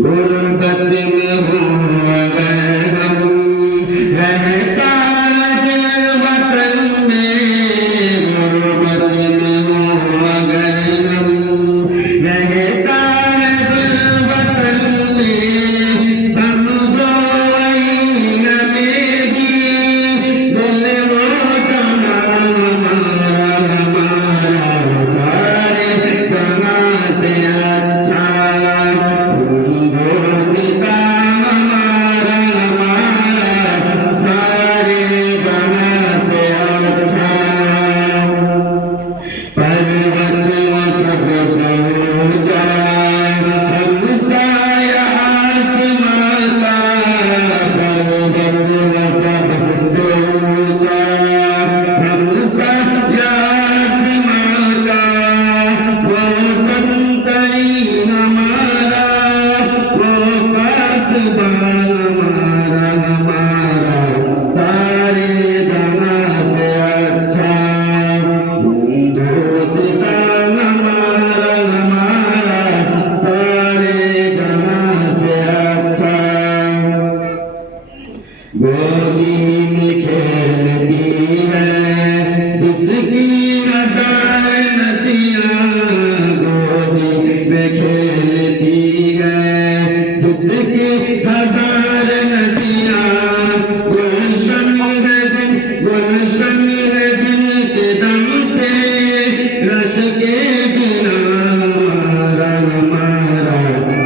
गुर्बत में हूँ अगर हम रहता दिल वतन में, गुर्बत में हूँ अगर हम रहता दिल वतन में, समझो वही हमें भी दिल वो जहां हमारा सारे जहां से अच्छा, गोदी में खेलती है जिसकी हजार नदियाँ, गोदी में खेलती है जिसकी हजार नदियाँ, गुलशन है जिनके दम से रश के जिना हमारा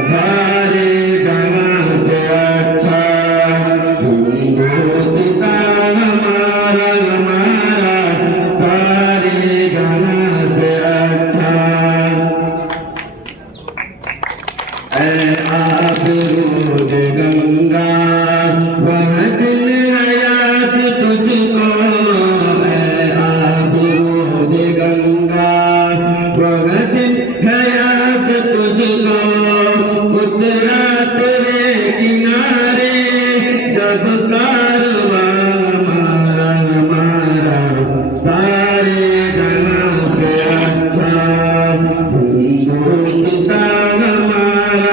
सारे जहां से अच्छा, सारे जहां से अच्छा। आप रोज गंगा वह दिन याद तुझको, आप रोज गंगा वह दिन याद तुझको, उतरा तेरे किनारे जब कारवां हमारा सारे जहां से अच्छा, हिंदुस्तान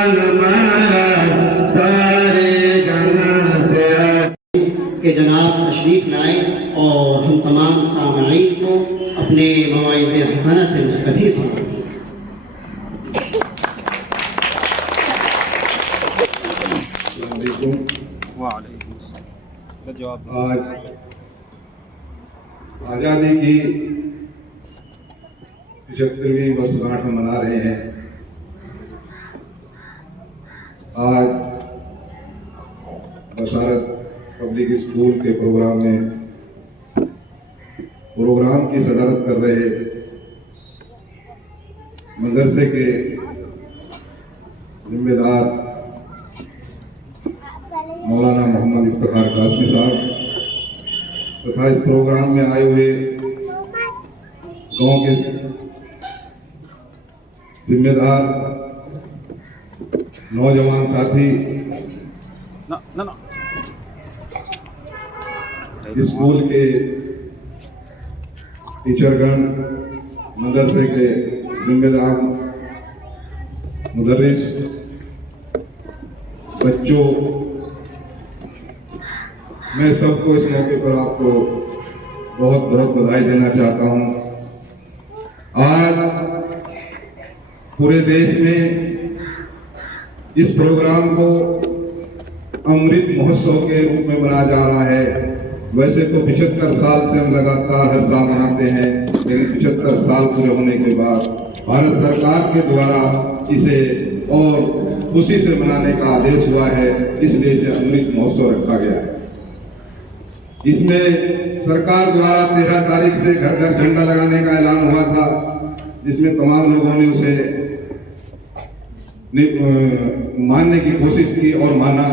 हमारा सारे जहां से अच्छा। के जनाब तशरीफ लाए और हम तमाम सामईन को अपने मवाइज़े हसना से मुस्तफ़ी से आज आज़ादी की 75वीं वर्षगांठ हम मना रहे हैं। आज बशारत पब्लिक स्कूल के प्रोग्राम की सदारत कर रहे मदरसे के जिम्मेदार मौलाना मोहम्मद इफ्तिखार कासमी साहब तथा इस प्रोग्राम में आए हुए गांव के जिम्मेदार नौजवान साथी, स्कूल के टीचरगण, मदरसे के जिम्मेदार मुदर्रिस, बच्चों, मैं सबको इस मौके पर आपको बहुत बहुत बधाई देना चाहता हूं। आज पूरे देश में इस प्रोग्राम को अमृत महोत्सव के रूप में मनाया जा रहा है। वैसे तो 75 साल से हम लगातार हर साल मनाते हैं, लेकिन 75 साल पूरे होने के बाद भारत सरकार के द्वारा इसे और खुशी से मनाने का आदेश हुआ है, इसलिए इसे अमृत महोत्सव रखा गया है। इसमें सरकार द्वारा 13 तारीख से घर घर झंडा लगाने का ऐलान हुआ था, जिसमें तमाम लोगों ने उसे मानने की कोशिश की और माना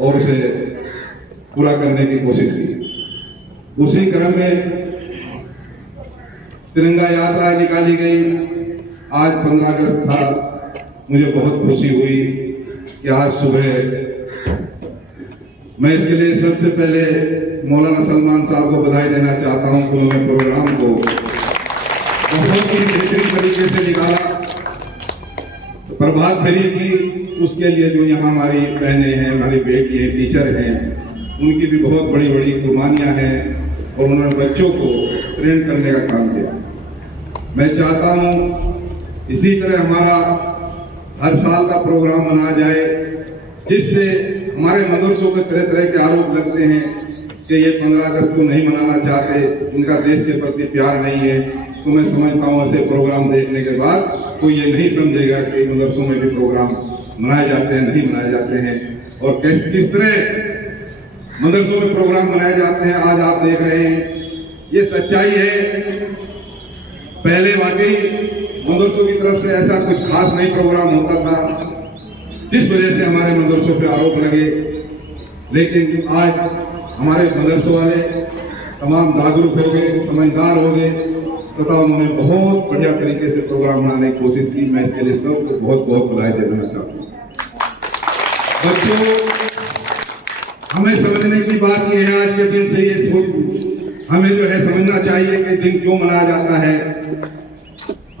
और उसे पूरा करने की कोशिश की। उसी क्रम में तिरंगा यात्रा निकाली गई। आज 15 अगस्त था। मुझे बहुत खुशी हुई कि आज सुबह मैं इसके लिए सबसे पहले मौलाना सलमान साहब को बधाई देना चाहता हूं कि उन्होंने प्रोग्राम को बहुत ही बेहतरीन तरीके से निकाला। प्रभात फेरी की, उसके लिए जो यहाँ हमारी बहनें हैं, हमारी बेटी हैं, टीचर हैं, उनकी भी बहुत बड़ी बड़ी कुर्बानियाँ हैं और उन्होंने बच्चों को ट्रेन करने का काम किया। मैं चाहता हूँ इसी तरह हमारा हर साल का प्रोग्राम मनाया जाए, जिससे हमारे मदरसों में तरह तरह के आरोप लगते हैं कि ये 15 अगस्त को नहीं मनाना चाहते, उनका देश के प्रति प्यार नहीं है। तो मैं समझता हूँ ऐसे प्रोग्राम देखने के बाद कोई ये नहीं समझेगा कि मदरसों में भी प्रोग्राम मनाए जाते हैं, नहीं मनाए जाते हैं, और किस तरह मदरसों में प्रोग्राम मनाए जाते हैं आज आप देख रहे हैं। ये सच्चाई है। पहले वाकई मदरसों की तरफ से ऐसा कुछ खास नहीं प्रोग्राम होता था, जिस वजह से हमारे मदरसों पे आरोप लगे। लेकिन आज हमारे मदरसों वाले तमाम जागरूक हो गए, समझदार हो गए तथा उन्होंने बहुत बढ़िया तरीके से प्रोग्राम मनाने की कोशिश की। मैं इसके लिए सबको बहुत बहुत बधाई देना चाहता हूँ। बच्चों, हमें समझने की बात यह है, आज के दिन से ये हमें जो है समझना चाहिए कि दिन क्यों मनाया जाता है।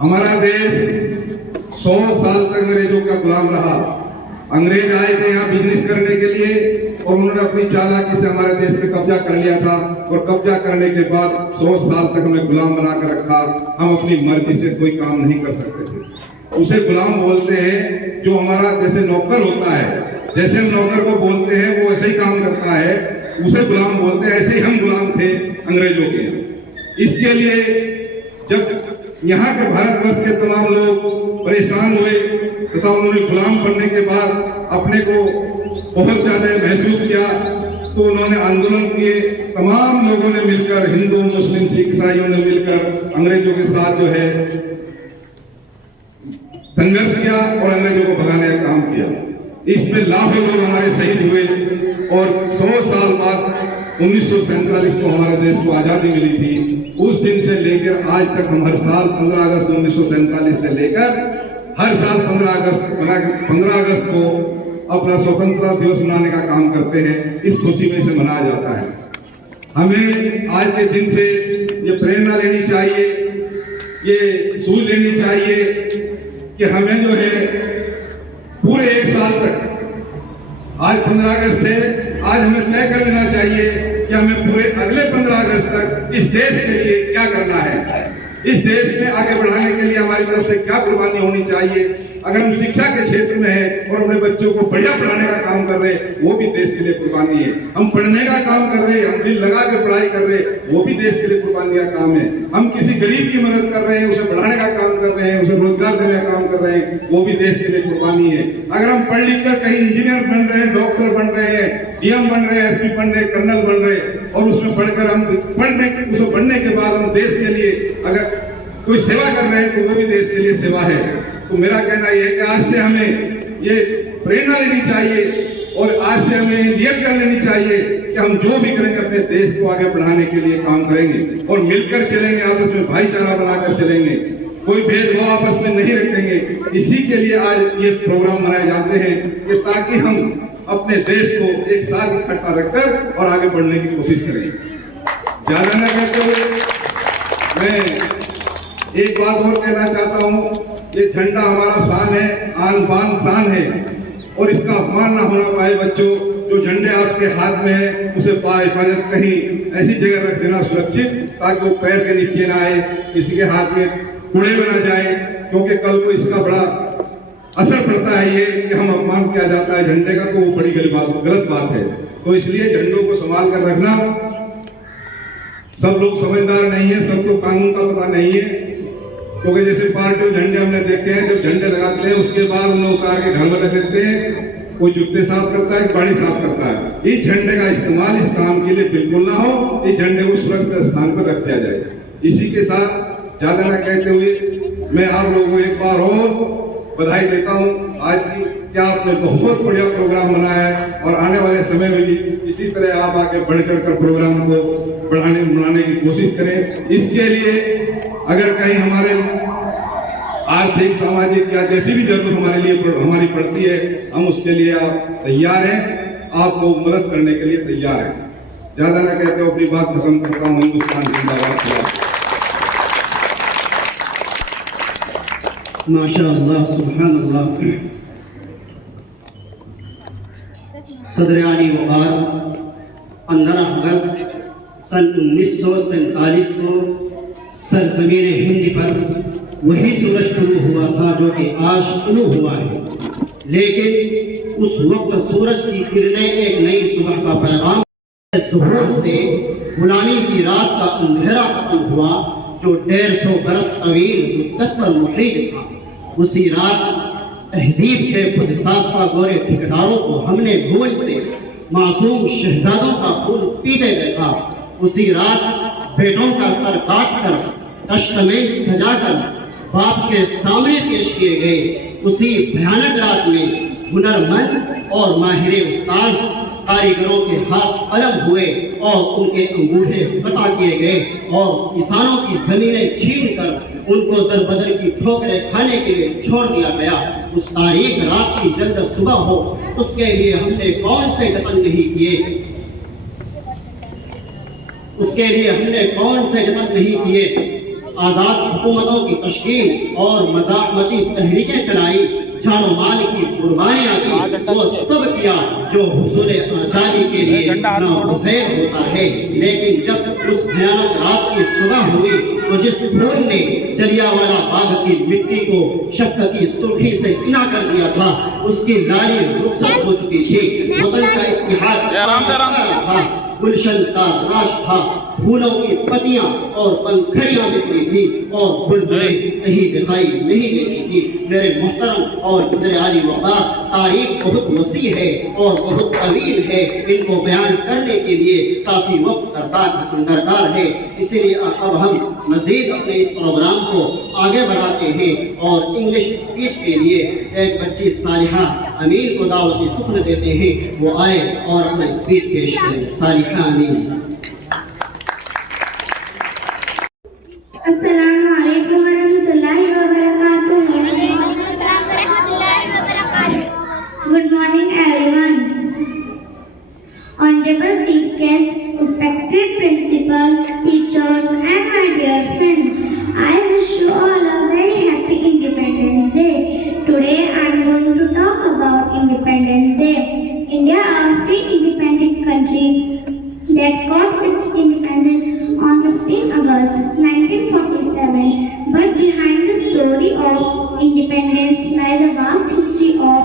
हमारा देश 100 साल तक अंग्रेजों का गुलाम रहा। अंग्रेज आए थे यहाँ बिजनेस करने के लिए और उन्होंने अपनी चालाकी से हमारे देश पे कब्जा कर लिया था, और कब्जा करने के बाद 100 साल तक हमें गुलाम बनाकर रखा। हम अपनी मर्जी से कोई काम नहीं कर सकते थे। उसे गुलाम बोलते हैं जो हमारा जैसे नौकर होता है, जैसे हम नौकर को बोलते हैं वो ऐसे ही काम करता है, उसे गुलाम बोलते हैं। ऐसे ही हम गुलाम थे अंग्रेजों के। इसके लिए जब यहाँ के भारतवर्ष के तमाम लोग परेशान हुए तथा उन्होंने गुलाम बनने के बाद अपने को बहुत ज्यादा महसूस किया, तो उन्होंने आंदोलन किए। तमाम लोगों ने मिलकर, हिंदू, मुस्लिम, सिख, ईसाइयों ने मिलकर अंग्रेजों के साथ जो है संघर्ष किया और अंग्रेजों को भगाने का काम किया। इसमें लाखों लोग हमारे शहीद हुए और 100 साल बाद 1947 को हमारे देश को आजादी मिली थी। उस दिन से लेकर आज तक हम हर साल 15 अगस्त 1947 से लेकर हर साल 15 अगस्त को अपना स्वतंत्रता दिवस मनाने का काम करते हैं। इस खुशी में इसे मनाया जाता है। हमें आज के दिन से ये प्रेरणा लेनी चाहिए, ये सूझ लेनी चाहिए कि हमें जो है पूरे एक साल तक, आज 15 अगस्त है, आज हमें तय कर लेना चाहिए कि हमें पूरे अगले 15 अगस्त तक इस देश के लिए क्या करना है, इस देश में आगे बढ़ाने के लिए हमारी तरफ से क्या कुर्बानी होनी चाहिए। अगर हम शिक्षा के क्षेत्र में हैं और अपने बच्चों को बढ़िया पढ़ाने का काम कर रहे हैं, वो भी देश के लिए कुर्बानी है। हम पढ़ने का काम कर रहे हैं, हम दिल लगा के पढ़ाई कर रहे हैं, वो भी देश के लिए कुर्बानी का काम है। हम किसी गरीब की मदद कर रहे हैं, उसे बढ़ाने का काम कर रहे हैं, उसे रोजगार देने का काम कर रहे हैं, वो भी देश के लिए कुर्बानी है। अगर हम पढ़ लिख कर कहीं इंजीनियर बन रहे हैं, डॉक्टर बन रहे हैं, डीएम बन रहे हैं, एसपी बन रहे हैं, कर्नल बन रहे हैं, और उसमें पढ़कर हम उसे पढ़ने के बाद हम देश के लिए अगर कोई सेवा कर रहे हैं तो वो भी देश के लिए सेवा है। तो मेरा कहना यह है कि आज से हमें ये प्रेरणा लेनी चाहिए और आज से हमें नियत कर लेनी चाहिए कि हम जो भी करेंगे अपने देश को आगे बढ़ाने के लिए काम करेंगे और मिलकर चलेंगे, आपस में भाईचारा बनाकर चलेंगे, कोई भेदभाव आपस में नहीं रखेंगे। इसी के लिए आज ये प्रोग्राम मनाए जाते हैं कि ताकि हम अपने देश को एक साथ इकट्ठा रखकर और आगे बढ़ने की कोशिश करें। ज्यादा न कहते हुए मैं एक बात और कहना चाहता हूँ, ये झंडा हमारा शान है, आन बान शान है, और इसका अपमान ना होना पाए। बच्चों, जो झंडे आपके हाथ में है उसे बाहिफाजत कहीं ऐसी जगह रख देना सुरक्षित, ताकि वो पैर के नीचे ना आए, किसी के हाथ में कूड़े में ना जाए, क्योंकि कल को इसका बड़ा असर पड़ता है ये कि हम अपमान किया जाता है झंडे का, तो वो बड़ी गलत बात है। तो इसलिए झंडों को संभाल कर रखना। सब लोग समझदार नहीं है, सबको कानून का पता नहीं है, क्योंकि जैसे पार्टी झंडे हमने देखे हैं, जब झंडे लगाते हैं उसके बाद उन्हें उतार के घर में रख देते हैं। कोई जूते साफ करता है, गाड़ी साफ करता है। इस झंडे का इस्तेमाल इस काम के लिए बिल्कुल ना हो। इस झंडे को सुरक्षित स्थान पर रख दिया जाए। इसी के साथ ज्यादा ना कहते हुए मैं आप लोगों को एक बार और बधाई देता हूँ आज की, क्या आपने बहुत बढ़िया प्रोग्राम बनाया है और आने वाले समय में भी इसी तरह आप आगे बढ़ चढ़कर प्रोग्राम को मनाने की कोशिश करें। इसके लिए अगर कहीं हमारे आर्थिक, सामाजिक या जैसी भी जरूरत हमारी पड़ती है, हम उसके लिए आप तैयार हैं, आपको मदद करने के लिए तैयार हैं। ज्यादा ना कहते हो, अपनी बात खत्म करता हूँ। हिंदुस्तान जिंदाबाद। माशाअल्लाह सुभानअल्लाह। सदर आली वक़ार 15 अगस्त सन 1947 को सरज़मीन हिंद पर वही सूरज शुरू हुआ था जो कि आज शुरू हुआ है, लेकिन उस वक्त सूरज की किरणें एक नई सुबह का पैगाम ज़ुहूर से गुलामी की रात का अंधेरा खत्म हुआ जो 150 बरस तवील मुद्दत पर मुहीत था। उसी रात तहजीब के खुद साख्ता गोरे ठेकेदारों को हमने भूल से मासूम शहजादों का खून पीते देखा। उसी रात बेटों का सर काट कर कश्त में सजाकर बाप के सामने पेश किए गए। उसी भयानक रात में हुनरमंद और माहिर उस्ताद कारीगरों के हाथ कलम हुए और उनके अंगूठे कटा किए गए और किसानों की जमीनें छीन कर उनको दरबदर की ठोकरें खाने के लिए छोड़ दिया गया। उस तारीख रात की जल्द सुबह हो, उसके लिए हमने कौन से जतन नहीं किए, उसके लिए हमने कौन से जतन नहीं किए। आज़ाद हुकूमतों की तश्कील और मज़ाहमती तहरीकें चलाई, जानो माल की कुर्बानियां की, वो सब किया जो हुसूल आज़ादी के लिए नामुज़ैर होता है। लेकिन जब उस भयानक रात की सुबह हुई तो जिस खून ने जलियांवाला बाग की मिट्टी को शफ़क़त की सुर्खी से बिना कर दिया था, उसकी लाली रुखसत हो चुकी थी। वतन का इत्तेहाद था, गुलशन का राश था, फूलों की पत्तियां और पंखड़ियां बिखरी थी और बुलबुलें कहीं दिखाई नहीं देती थी। मेरे मोहतरम और सदर आली वक़ार, तारीख बहुत वसी है और बहुत तवील है, इनको बयान करने के लिए काफ़ी वक्त दरकार है। इसीलिए अब हम मज़ीद अपने इस प्रोग्राम को आगे बढ़ाते हैं और इंग्लिश स्पीच के लिए एक बच्ची सालिहा अमीन को दावती सुख्न देते हैं, वो आए और अपना स्पीच पेश करें। सालिहा अमीन। अस्सलामु अलैकुम वरहमतुल्लाहि वबरकातुहू। Good morning everyone. Honorable Chief Guest, respected principal, teachers and my dear friends, I wish you all a very happy Independence Day. Today I am going to talk about Independence Day. India, a free independent country that got its independence on 15 August 1947. But behind the story of independence lies a vast history of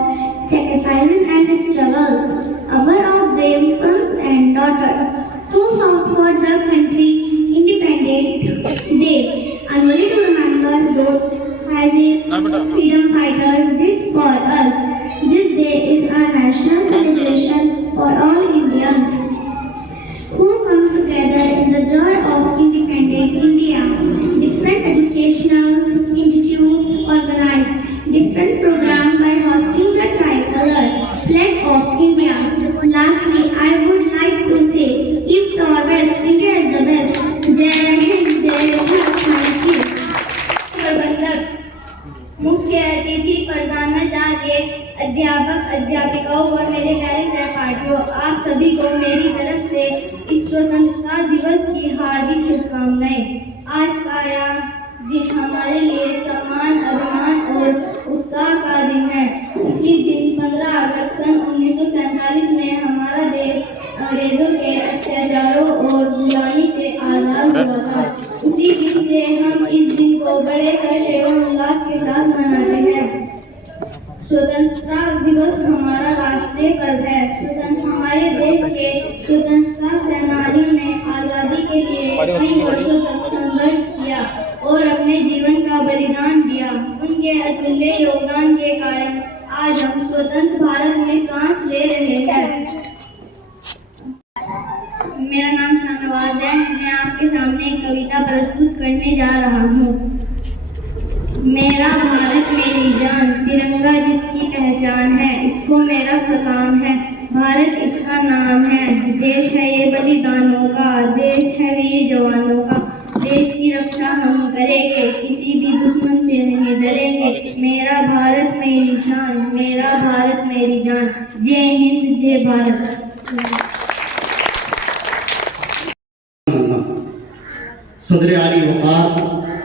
sacrifices and struggles. Our brave sons and daughters who fought for the country independent day. Annually to remember those as freedom fighters did for us. This day is our national celebration for all Indians who come together in the joy of independent India. Different educational institutes organize different programs by hosting the tricolor flag of India. Lastly, I would like to say, East or West, India is the best. Jai Hind, Jai Bharat, thank you. प्रबंधक, मुख्य अतिथि, प्रधानाचार्य, अध्यापक, अध्यापिकाओं और मेरे प्यारे सहपाठियों, आप सभी को मेरी तरफ से इस स्वतंत्रता दिवस की हार्दिक शुभकामनाएं। आज का यह दिन हमारे लिए सम्मान, अभिमान और उत्साह का दिन है। इसी दिन 15 अगस्त सन 1947 में हमारा देश अंग्रेजों के अत्याचारों और गुलामी से आज़ाद हुआ था। उसी दिन से हम इस दिन को बड़े हर्ष एवं उल्लास के साथ मनाते हैं। स्वतंत्रता दिवस हमारा राष्ट्रीय पर्व है। हमारे देश के स्वतंत्रता सेनानियों ने आज़ादी के लिए कई वर्षों तक संघर्ष किया और अपने जीवन का बलिदान दिया। उनके अतुल्य योगदान के कारण आज हम स्वतंत्र भारत में सांस ले रहे हैं। मेरा नाम शाहनवाज है। मैं आपके सामने एक कविता प्रस्तुत करने जा रहा हूँ। मेरा भारत मेरी जान, तिरंगा जिसकी पहचान है, इसको मेरा सलाम है, भारत इसका नाम है। देश है ये बलिदानों का, देश है वीर जवानों का, देश की रक्षा हम करेंगे, किसी भी दुश्मन से नहीं डरेंगे। मेरा भारत मेरी जान, मेरा भारत मेरी जान, जय हिंद जय भारत। सदर आली वक़ार,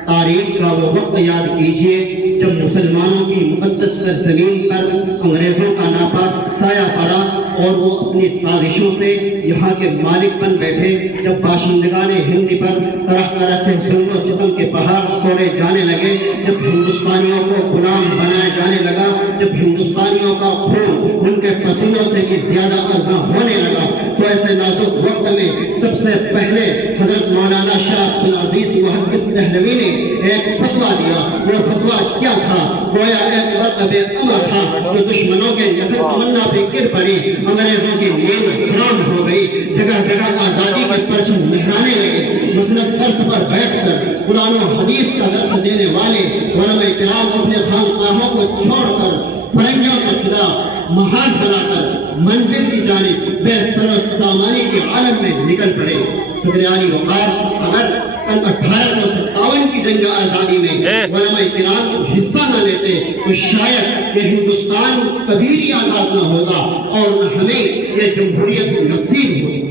तारीख का वो वक्त याद कीजिए जब मुसलमानों की मुक़द्दस सरज़मीन पर अंग्रेज़ों का नापाक साया पड़ा और वो अपनी साजिशों से यहाँ के मालिक बन बैठे। जब बाशिंदगान हिंद पर तरह तरह के जुल्म सितम के पहाड़ तोड़े जाने लगे, जब हिंदुस्तानियों को गुलाम बनाया जाने लगा, जब हिंदुस्तानियों का खून उनके पसीनों से भी ज्यादा अर्जा होने लगा, तो ऐसे नाजुक वक्त में सबसे पहले हजरत मौलाना शाह अब्दुल अजीज मुहद्दिस दहलवी ने एक फतवा दिया। वो फतवा क्या था? गोया एक मरतबे अमर था जो दुश्मनों के नफर तमन्ना पे गिर पड़ी, अंग्रेजों की नींद हराम हो गई, जगह जगह आजादी के परचम लहराने लगे। मसनद तर्ज पर बैठकर कुरान और हदीस का दर्स देने वाले उलमा इकराम अपने खानकाहों को छोड़कर फरंगियों के खिलाफ महाज बनाकर मंजिल की जानिब बेसर सामानी के आलम में निकल पड़े। सदरानी वकार अगर सन 1857 की जंग आजादी में उलमा इकराम हिस्सा न लेते तो शायद ये हिंदुस्तान कभी भी आजाद न होगा और न हमें ये जमहूरियत नसीब होगी।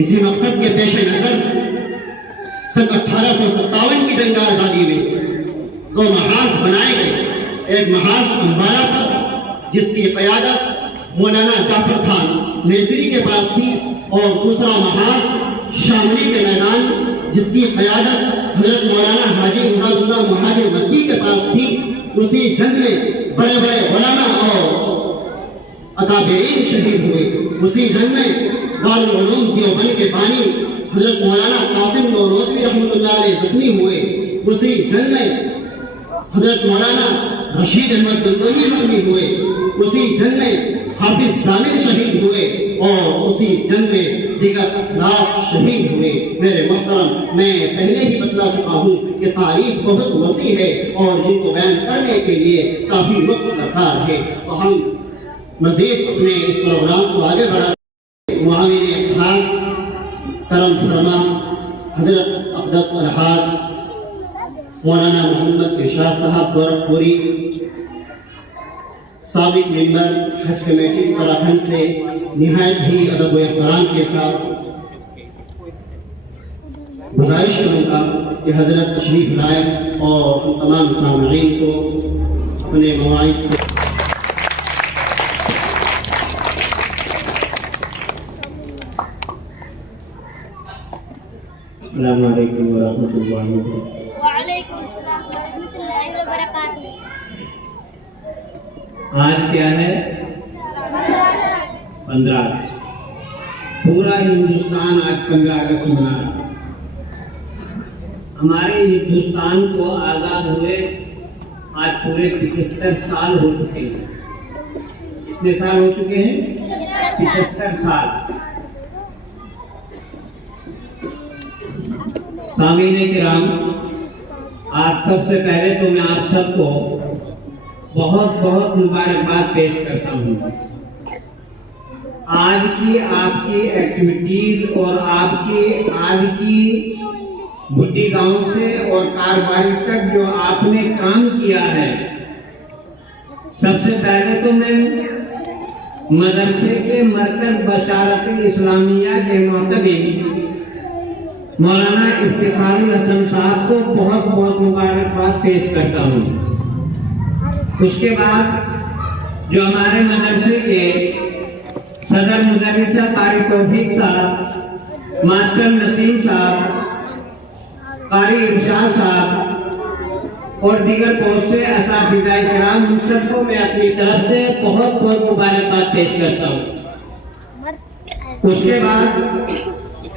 इसी मकसद के पेश नजर सन 1857 की जंग आजादी में 2 महाज बनाए गए। एक महाज अंबाला पर जिसकी क़यादत मौलाना जाफर खान नेसरी के पास थी और दूसरा महाज शामली के मैदान जिसकी क़यादत हजरत मौलाना हाजी इमदादुल्लाह मुहाजिर मक्की के पास थी। उसी जंग में बड़े बड़े उलमा और अकाबरीन शहीद हुए। उसी जंग में दारुल उलूम देवबंद के बानी हजरत मौलाना कासिम नौरोजी रहमतुल्लाह अलैह जख्मी हुए। उसी जंग में हजरत मौलाना रशीद अहमद गंगोही जख्मी हुए। उसी जंग में हाफिज जामिल शहीद हुए और उसी जंग में दीगर असलाफ शहीद हुए। मेरे मोहतरम, मैं पहले ही बतला चुका हूँ कि तारीख बहुत वसी है और जिनको बयान करने के लिए काफ़ी वक्त दरकार है। तो हम मज़ीद अपने इस प्रोग्राम को आगे बढ़ाते वहाँ मेरे खास करम फरमा हजरत अक़दस अलहाज मौलाना मोहम्मद इरशाद साहब गोरखपुरी, साबिक मेंबर हज कमेटी उत्तराखंड से निहायत ही अदब व एहतराम के साथ गुजारिश करूँगा कि हजरत तशरीफ लाए और तमाम सामईन को अपने मवाइज़ से अस्सलाम वालेकुम व रहमतुल्लाहि व बरकातुहू। वालेकुम अस्सलाम व रहमतुल्लाहि व बरकातुहू। आज क्या है? 15। पूरा हिंदुस्तान आज 15 अगस्त मना रहा है। हमारे हिंदुस्तान को आज़ाद हुए आज पूरे 75 साल हो चुके हैं। कितने साल हो चुके हैं? 75 साल। सामीने किराम, आज सबसे पहले तो मैं आप सबको बहुत बहुत मुबारकबाद पेश करता हूँ। आज की आपकी एक्टिविटीज और आपकी आज की भुट्टी गांव से और कारवाई तक जो आपने काम किया है, सबसे पहले तो मैं मदरसे के मरकज बशारत इस्लामिया के मोहतमिम मौलाना इफ्तिखारुल हसन साहब को बहुत बहुत मुबारकबाद पेश करता हूँ। उसके बाद जो हमारे मदरसे के सदर मुदर्रिसा कारी तौफीक साहब, मास्टर नसीम साहब, कारी इरशाद साहब और दीगर बहुत से असातिज़ा किराम, उन सबको मैं अपनी तरफ से बहुत बहुत मुबारकबाद पेश करता हूँ। उसके बाद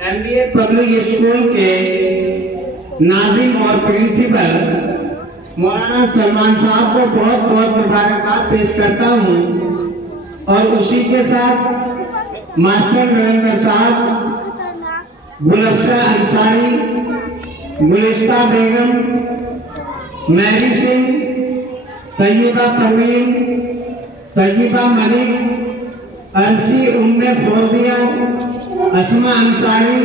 MBA पब्लिक स्कूल के नाज़िम और प्रिंसिपल मौलाना सलमान साहब को बहुत बहुत मुबारकबाद पेश करता हूँ और उसी के साथ मास्टर नरेंद्र साहब, गुलस्ता अंसारी, गुलिस्ता बेगम, मैरी सिंह, तैयबा परवीन, तैयबा मलिक, अर्शी उम्मे फौजिया, अस्मा अंसारी,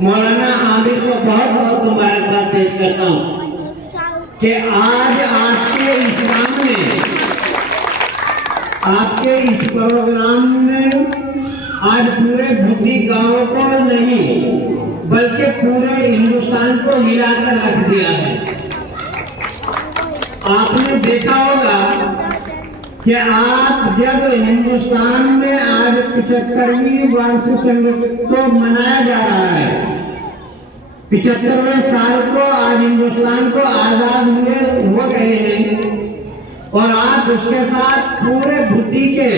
मौलाना आमिर को बहुत बहुत मुबारकबाद पेश करता हूँ कि आज आपके इस प्रोग्राम में आज पूरे भुट्टी गांव को नहीं बल्कि पूरे हिंदुस्तान को मिलाकर रख दिया है। आपने देखा होगा कि आप जब हिंदुस्तान में आज 75वीं वार्षिक को मनाया जा रहा है, 75वें साल को आज हिंदुस्तान को आजाद हुए हो गए हैं, और आप उसके साथ पूरे बुद्धि के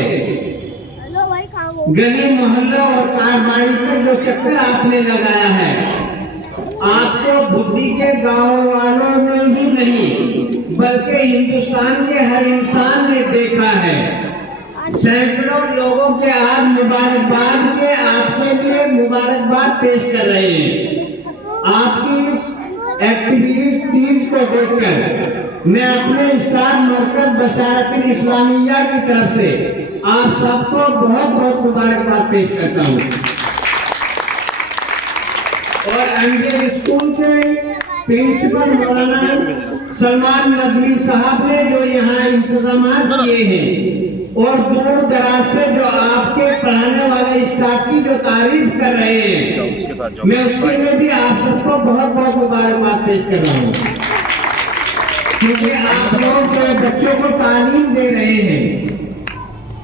गली मोहल्लों और कारबारी से जो चक्कर आपने लगाया है, आपको बुद्धि के गांव वालों ने ही नहीं बल्कि हिंदुस्तान के हर इंसान ने देखा है। सैकड़ों लोगों के आज मुबारकबाद के आपके लिए मुबारकबाद पेश कर रहे हैं। आपकी एक्टिविटीज टीम को देखकर मैं अपने स्टाफ मरकज बशारत इस्लामिया की तरफ से आप सबको बहुत बहुत मुबारकबाद पेश करता हूँ। और एमजे स्कूल के प्रिंसिपल मौलाना सलमान नदवी साहब ने जो यहाँ इंतजाम किए हैं और दूर दराज से जो आपके पढ़ाने वाले स्टाफ की जो तारीफ कर रहे हैं, मैं उसके लिए भी आप सबको बहुत बहुत मुबारकबाद पेश कर रहा हूँ, क्योंकि आप लोग बच्चों को तालीम दे रहे हैं।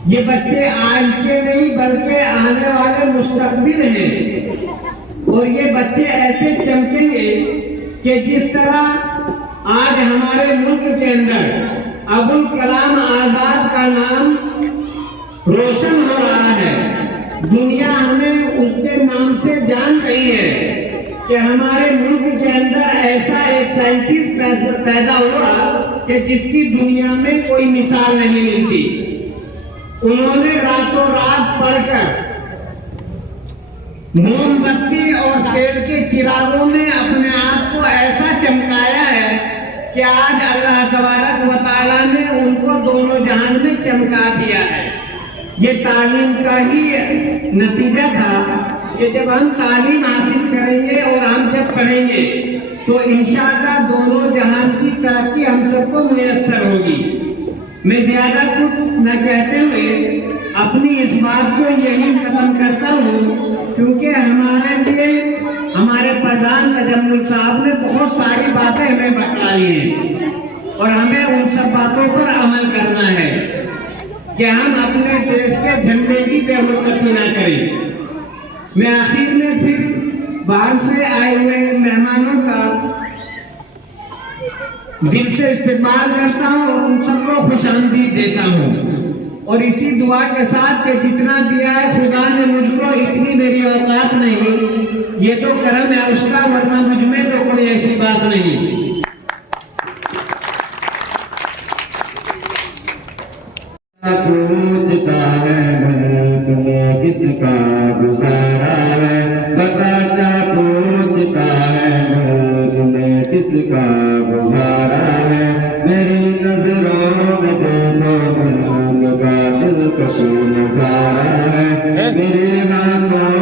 ये बच्चे आज के नहीं बल्कि आने वाले मुस्तकबिल हैं, और ये बच्चे ऐसे चमकेंगे कि जिस तरह आज हमारे मुल्क के अंदर अबुल कलाम आजाद का नाम रोशन हो रहा है, दुनिया हमें उसके नाम से जान रही है कि हमारे मुल्क के अंदर ऐसा एक साइंटिस्ट पैदा हुआ कि जिसकी दुनिया में कोई मिसाल नहीं मिलती। उन्होंने रातों रात पढ़कर मोमबत्ती और तेल के चिरागों में अपने आप को ऐसा चमकाया है कि आज अल्लाह तबारक व तआला ने उनको दोनों जहान में चमका दिया है। ये तालीम का ही नतीजा था कि जब हम तालीम हासिल करेंगे और हम जब पढ़ेंगे तो इंशाअल्लाह दोनों जहान की तरक्की हम सबको मुयस्सर होगी। मैं ज्यादा कुछ न कहते हुए अपनी इस बात को यही खत्म करता हूँ, क्योंकि हमारे लिए हमारे प्रधान नजमुल साहब ने बहुत सारी बातें हमें बतलाई हैं और हमें उन सब बातों पर अमल करना है कि हम अपने देश के झंडे की बेरुखी न करें। मैं आखिर में फिर बाहर से आए हुए मेहमानों का दिल से इस्तेमाल करता हूँ और उन सबको खुशामदीद देता हूँ, और इसी दुआ के साथ कि जितना दिया है खुदा ने मुझको, इतनी मेरी औकात नहीं, ये तो करम है उसका, वरना मुझ में तो कोई ऐसी बात नहीं। पूछता है मुल्क में किसका गुजारा है, बताता पूछता है मुल्क में किसका गुजारा है। मेरी नजरों में देखो मुल्क का दिलकश नजारा है, मेरे हाथों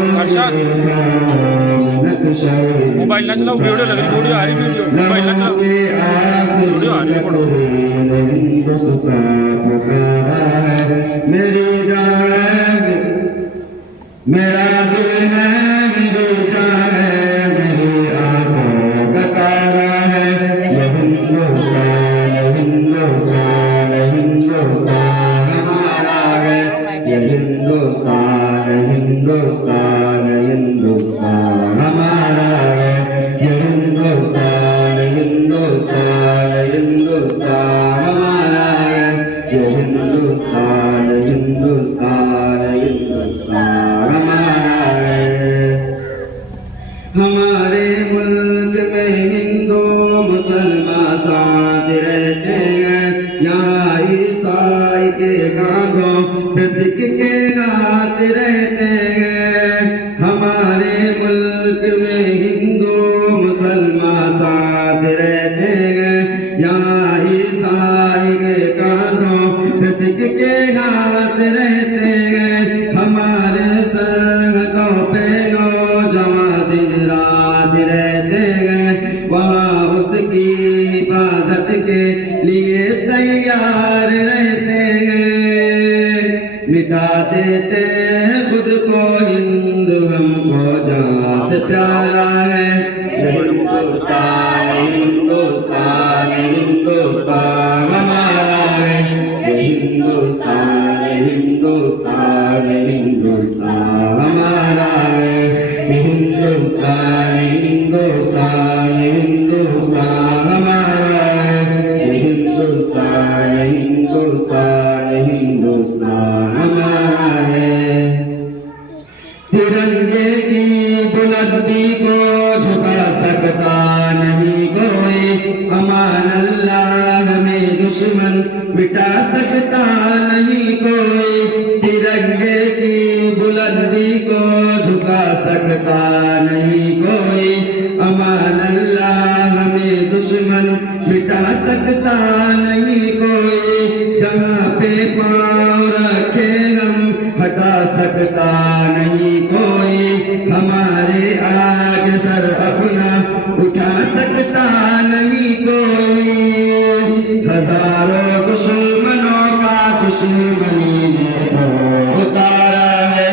मोबाइल ना चलाओ, वीडियो लग रही, वीडियो आ रही, मोबाइल ना चलाओ, वीडियो आ रही। मेरी जान है मेरा दिल है, मेरी जान है, मेरी आंखों का तारा है। ये हिंदुस्तान हिंदुस्तान हिंदुस्तान हमारा है, ये हिंदुस्तान हिंदुस्तान हिंदुस्तान हमारा है, ये हिंदुस्तान हिंदुस्तान हिंदुस्तान हमारा है, ये हिंदुस्तान हिंदुस्तान हिंदुस्तान हमारा है। हमारे मुल्क में हिंदू मुसलमान साथ रहते हैं, यहाँ ईसाई के कांधों पे सिख के गाते रहते हैं। हमारे मुल्क में हिंदू मुसलमान साथ रहते हैं, यहाँ ईसाई के कांधों पे सिख के हाथ रहते हैं। हमारे संगतों पे नौजवान दिन रात रहते हैं, वहाँ उसकी हिफाजत के लिए तैयार रहते हैं। मिटा देते खुद को हिंदू हमको जहाँ से प्यारा है। हिंदुस्तान हिंदुस्तान हिंदुस्तान हमारा है। हिंदुस्तान हिंदुस्तान हिंदुस्तान हमारा है। हिंदुस्तान हिंदुस्तान हिंदुस्तान हमारा है। हिंदुस्तान हिंदुस्तान हिंदुस्तान हमारा है। तिरंगे की बुलंदी को झुका सकता नहीं कोई, अमान अल्लाह में दुश्मन मिटा सकता नहीं कोई। तिरंगे की बुलंदी को झुका सकता नहीं कोई, अमान अल्लाह में दुश्मन मिटा सकता नहीं कोई। जहाँ पे पाँव रखे हम हटा सकता नहीं कोई, हमारे आगे सर अपना उठा सकता नहीं कोई। हजारों दुश्मनों का दुश्मनी ने सर उतारा है।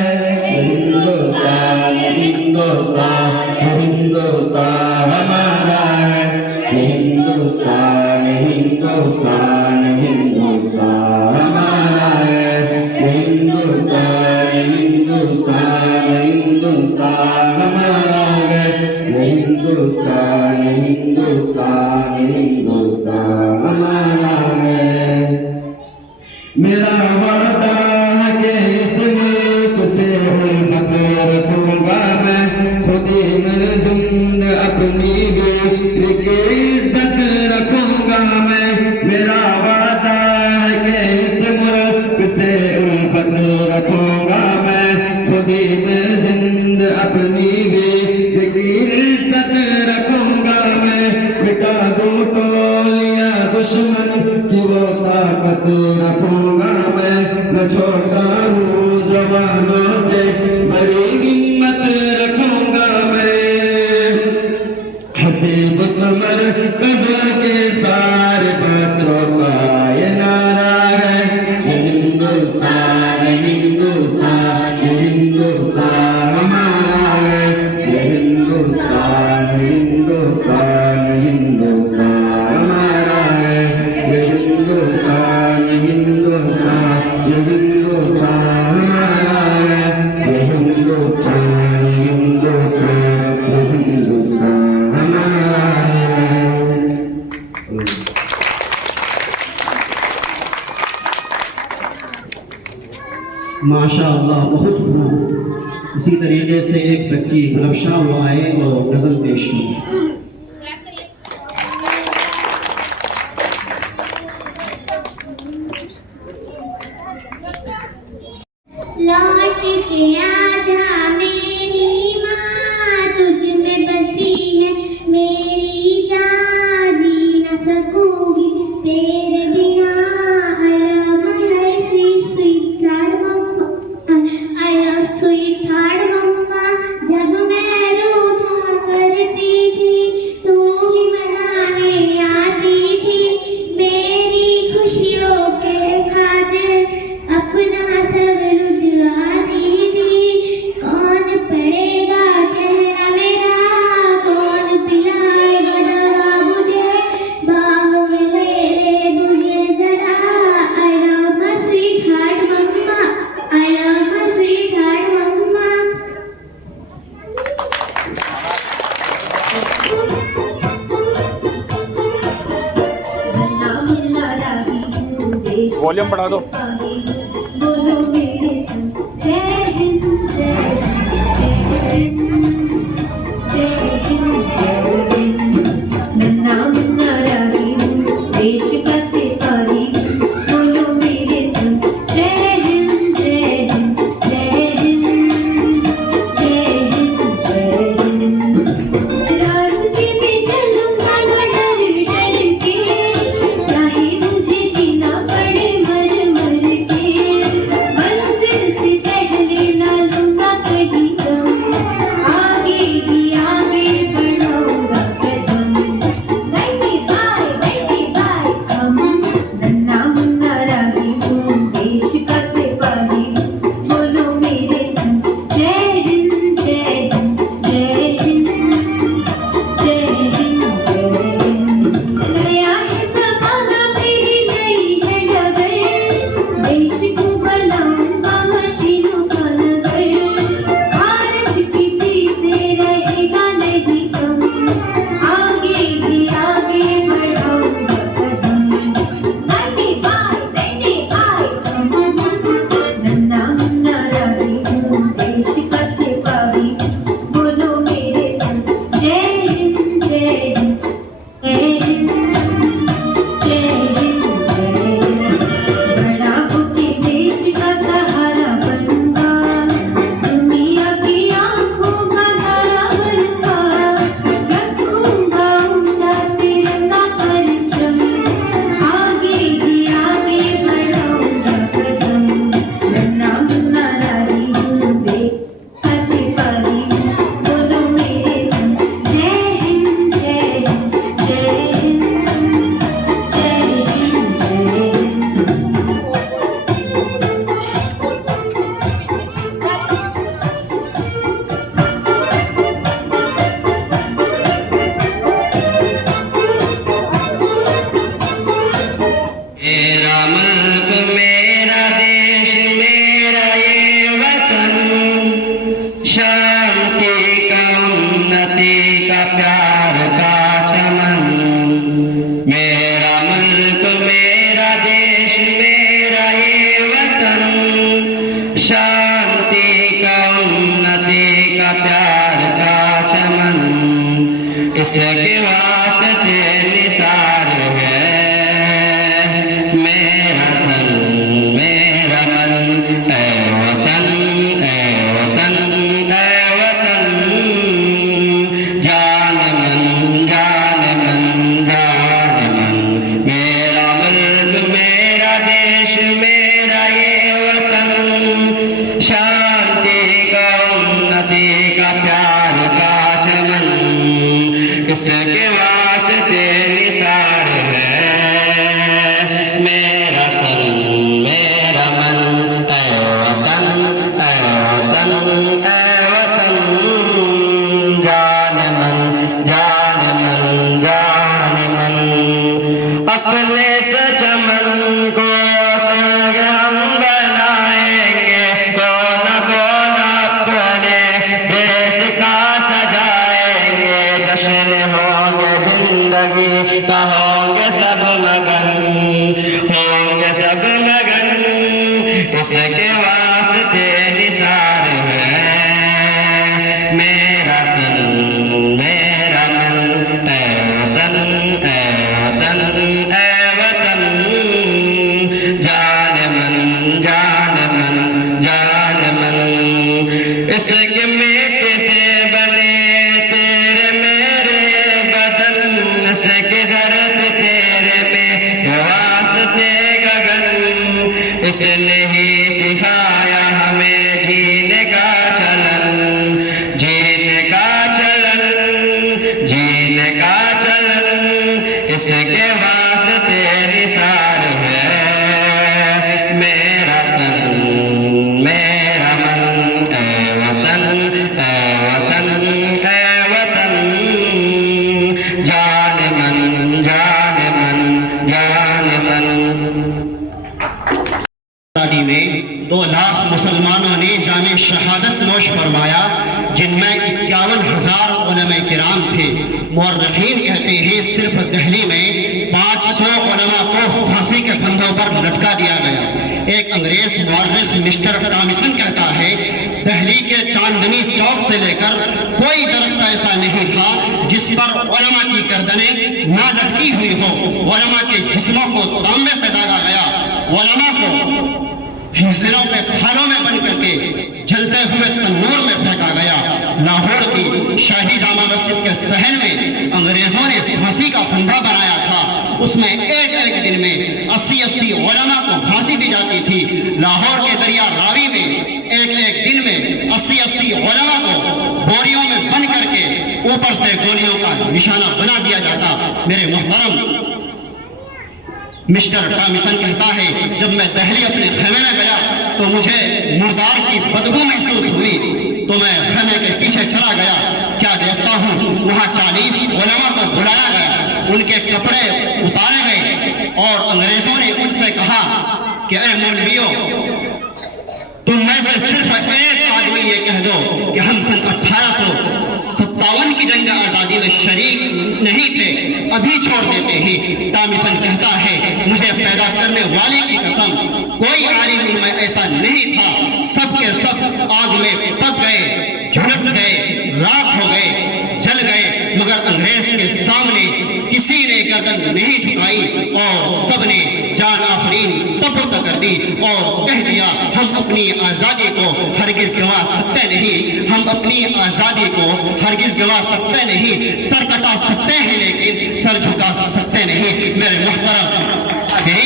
हिंदुस्तान हिंदुस्तान हिंदुस्तान हमारा है। हिंदुस्तान हिंदुस्तान हिंदुस्तान हमारा है। हिंदुस्तान हिंदुस्तान हिंदुस्तान हमारा है। हिंदुस्तान हिंदुस्तान हिंदुस्तान हमारा है। मेरा वादा है कि इस मुल्क से उल्फत रखूंगा मैं, खुदी में जिंद अपनी भी की इज्जत रखूंगा मैं। मेरा वादा है कि इस मुल्क से उल्फत रखूंगा मैं, खुदी में जिंद अपनी भी की इज्जत रखूंगा मैं। मिटा दूं टोलियां दुश्मन की वो ताकत रखूंगा मैं। न छोटा हूँ जवानों से बड़ी हिम्मत रखूंगा मैं। हसीब समर गजल के सारे बच्चों का ये नारा है। हिंदुस्तान हिंदुस्तान हिंदुस्तान हमारा है। हिंदुस्तान हिंदुस्तान हिंदुस्तान हमारा है। हिंदुस्तान हिंदुस्तान हिंदुस्तान हमारा है। हिंदुस्तान हिंदुस्तान हिंदुस्तान हमारा है। माशा अल्लाह, बहुत खूब। इसी तरीके से एक बच्ची गुलबशा वो आए और नज़म पेश की। लौट के आजा मेरी माँ, तुझ में बसी है मेरी जान, जी न सकूंगी तेरे बिना। I love sweetheart mama, जब मैं रूठा करती थी तू ही मनाने आती थी। मेरी खुशियों के खातिर अपना सब लुटाती थी। कौन पड़ेगा चेहरा मेरा, कौन पिलाएगा दवा मुझे, बाहों में ले ले मुझे जरा। I love my sweetheart mama, I love my sweetheart mama. Volume बढ़ा दो। बोलो मेरे संग जय हिंद जय हिंद जय हिंद जय हिंद। नन्ना मुन्ना रागी हूँ, देश का सिपाही हूँ। बोलो मेरे संग जय हिंद जय हिंद जय हिंद जय हिंद जय हिंद। रास्ते में चलूंगा न डर डर के, चाहे मुझे जीना पड़े मर मर शांति का उन्नति का प्यार का चमन इसके वास्ते निसार है मेरा तन मेरा मन ऐ वतन ऐ वतन ऐ वतन जान मन जान मन जान मन मेरा मुल्क मेरा देश मेरा ये वतन शांति का उन्नति का प्यार का चमन इसके वास्ते निसार है मेरा तन मेरा मन ऐ वतन ऐ वतन ऐ वतन जान मन जान मन जान मन अपने से चमन को संग हम बनाएंगे कौन कौन अपने देश का सजाएंगे जश्न होंगे जिंदगी का होंगे सब मगन इसके वास्ते निसार है मेरा तन मेरा मन ऐ वतन ऐ वतन ऐ वतन जान मन जान मन जान मन इसके मिट्टी से बने तेरे मेरे बदन इसके दर्द तेरे में वास्ते गगन इसने ही सिखाया हमें जीने का चलन जीने का चलन जीने का चलन इसके वास्ते निसार है मेरा तन मेरा मन ऐ वतन ऐ वतन ऐ वतन जान मन जान मन जान मन आजादी में 2 लाख मुसलमानों ने जामे शहादत नोश फरमाया जिनमें 51,000 उलमा किराम थे। मुअर्रिखीन कहते हैं सिर्फ दिल्ली में 500 उलमा को फांसी के फंदों पर लटका दिया गया। एक अंग्रेज मुअर्रिख मिस्टर टॉमिसन कहता है दिल्ली के चांदनी चौक से लेकर कोई दरख्त ऐसा नहीं था जिस पर उलमा की गर्दनें ना लटकी हुई हो। उलमा के जिस्मों को तांबे से दागा गया, उलमा को हिंसरों के खानों में बंद करके जलते हुए तन्नूर में फेंका गया। लाहौर की शाही जामा मस्जिद के सहन में अंग्रेजों ने फांसी का फंदा बनाया था। उसमें एक एक दिन में 80-80 उलमा को फांसी दी जाती थी। लाहौर के दरिया रावी में एक एक दिन में 80-80 उलमा को बोरियों में बंद करके ऊपर से गोलियों का निशाना बना दिया जाता। मेरे मोहतरम मिस्टर टॉमिसन कहता है जब मैं दिल्ली अपने खेमे में गया तो मुझे मुर्दार की बदबू महसूस हुई तो मैं खेमे के पीछे चला गया। क्या देखता हूँ वहाँ 40 उलमा को बुलाया गया, उनके कपड़े उतारे गए और अंग्रेजों ने उनसे कहा कि ऐ मौलवियों तुम में से सिर्फ एक आदमी ये कह दो कि हम सन 1857 की जंग आजादी में शरीक नहीं थे, अभी छोड़ देते ही। टॉमिसन कहता है मुझे पैदा करने वाले की कसम कोई आलिम इनमें ऐसा नहीं था। सब के सब आग में पक गए, झुलस गए, राख हो गए, जल गए, मगर अंग्रेज के सामने किसी ने गर्दन नहीं झुकाई और सबने जान आफरीन सब्र कर दी और कह दिया हम अपनी आजादी को हरगिज गंवा सकते नहीं, हम अपनी आजादी को हरगिज गंवा सकते नहीं। सर कटा सकते हैं लेकिन सर झुका सकते नहीं। मेरे मुहतरम की,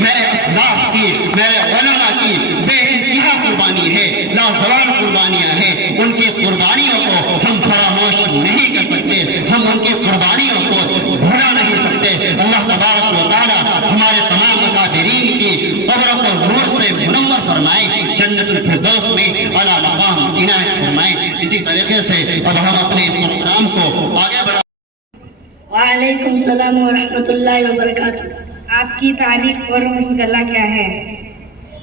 मेरे असलाफ की, मेरे उलमा की बेइंतहा कुर्बानी है, लाजवाब कुर्बानियां हैं। उनकी कुर्बानियों को हम फरामोश नहीं कर सकते, हम उनकी कुर्बानियों को भुला नहीं सकते। अल्लाह तबारक व तआला हमारे तमाम अकाबिरीन की कब्रों को नूर से मुनव्वर फरमाए, जन्नतुल फिरदौस में अला मकाम इनायत फरमाए। इसी तरीके से अब हम अपने इस प्रोग्राम को आगे बढ़ा। वालेकुम सलाम व रहमतुल्लाहि व बरकातुहू। आपकी तारीफ और मशगला क्या है?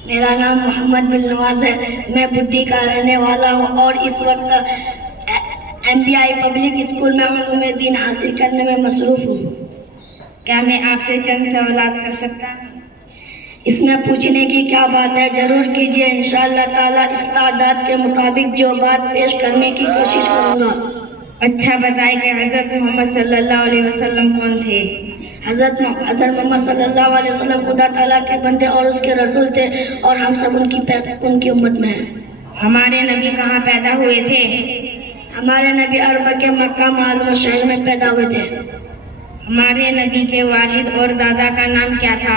मेरा नाम मोहम्मद बिन नवाज है, मैं बुड्ढी का रहने वाला हूँ और इस वक्त MPI पब्लिक स्कूल में उलूम दीन हासिल करने में मसरूफ़ हूँ। क्या मैं आपसे चंद सवालात कर सकता हूँ? इसमें पूछने की क्या बात है, जरूर कीजिए। इंशाअल्लाह ताला इस्तादात के मुताबिक जो बात पेश करने की कोशिश करूँगा। अच्छा बताए कि हज़रत मोहम्मद सल्लल्लाहु अलैहि वसल्लम कौन थे? हज़रत मोहम्मद सल्लल्लाहु अलैहि वसल्लम खुदा ताला के बंदे और उसके रसूल थे और हम सब उनकी उम्मत में हैं। हमारे नबी कहाँ पैदा हुए थे? हमारे नबी अरब के मक्का मुअज़्ज़म शहर में पैदा हुए थे। हमारे नबी के वालिद और दादा का नाम क्या था?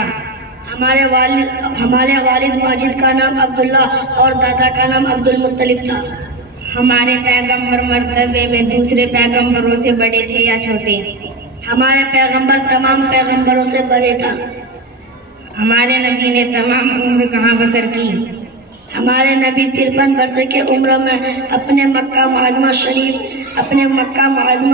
हमारे वालिद माजिद का नाम अब्दुल्ला और दादा का नाम अब्दुल मुत्तलिब था। हमारे पैगंबर मर्तबे में दूसरे पैगंबरों से बड़े थे या छोटे? हमारे पैगंबर तमाम पैगंबरों से बड़े था। हमारे नबी ने तमाम उम्र कहाँ बसर की? हमारे नबी 53 वर्ष के उम्र में अपने मक्का मुअज़्ज़मा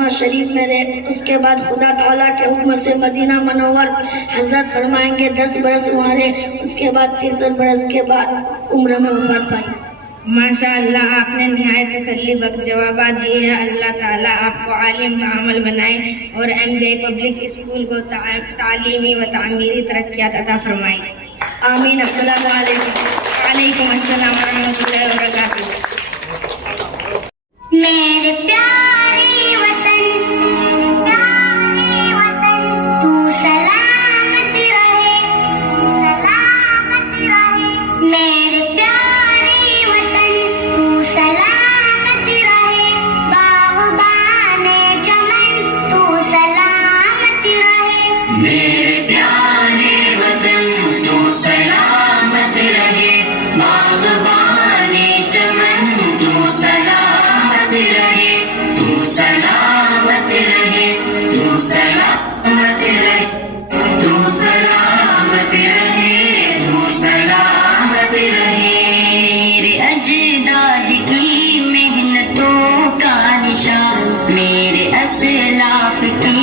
शरीफ में रहे। उसके बाद खुदा ताला के हुक्म से मदीना मनव्वर हजरत फरमाएंगे 10 बरस वहाँ रहे। उसके बाद 63 बरस के बाद उम्र में वफात पाई। माशाअल्लाह, आपने निहायत तसल्ली बख्श जवाबात दिए हैं। अल्लाह ताला आपको आलिम व अमल बनाए और MBI पब्लिक स्कूल को तालीमी व तामीरी तरक्कियात अता फरमाए। आमीन। अस्सलामु अलैकुम। वालेकुम अस्सलाम व रहमतुल्लाहि व बरकातुहू। मेरे प्यारे वतन तू सलामत रहे, मेरे प्यारे वतन तू सलामत रहे, बाग़बाने चमन तू सलामत रहे। मेरे प्यारे वतन तू सलामत रहे, बाग़बाने चमन तू सलामत रहे, तू सलामत रहे, तू सलामत रहे, तू सलामत रहे, तू सलामत रहे। मेरे अजदाद की मेहनतों का निशान, मेरे असलाफ की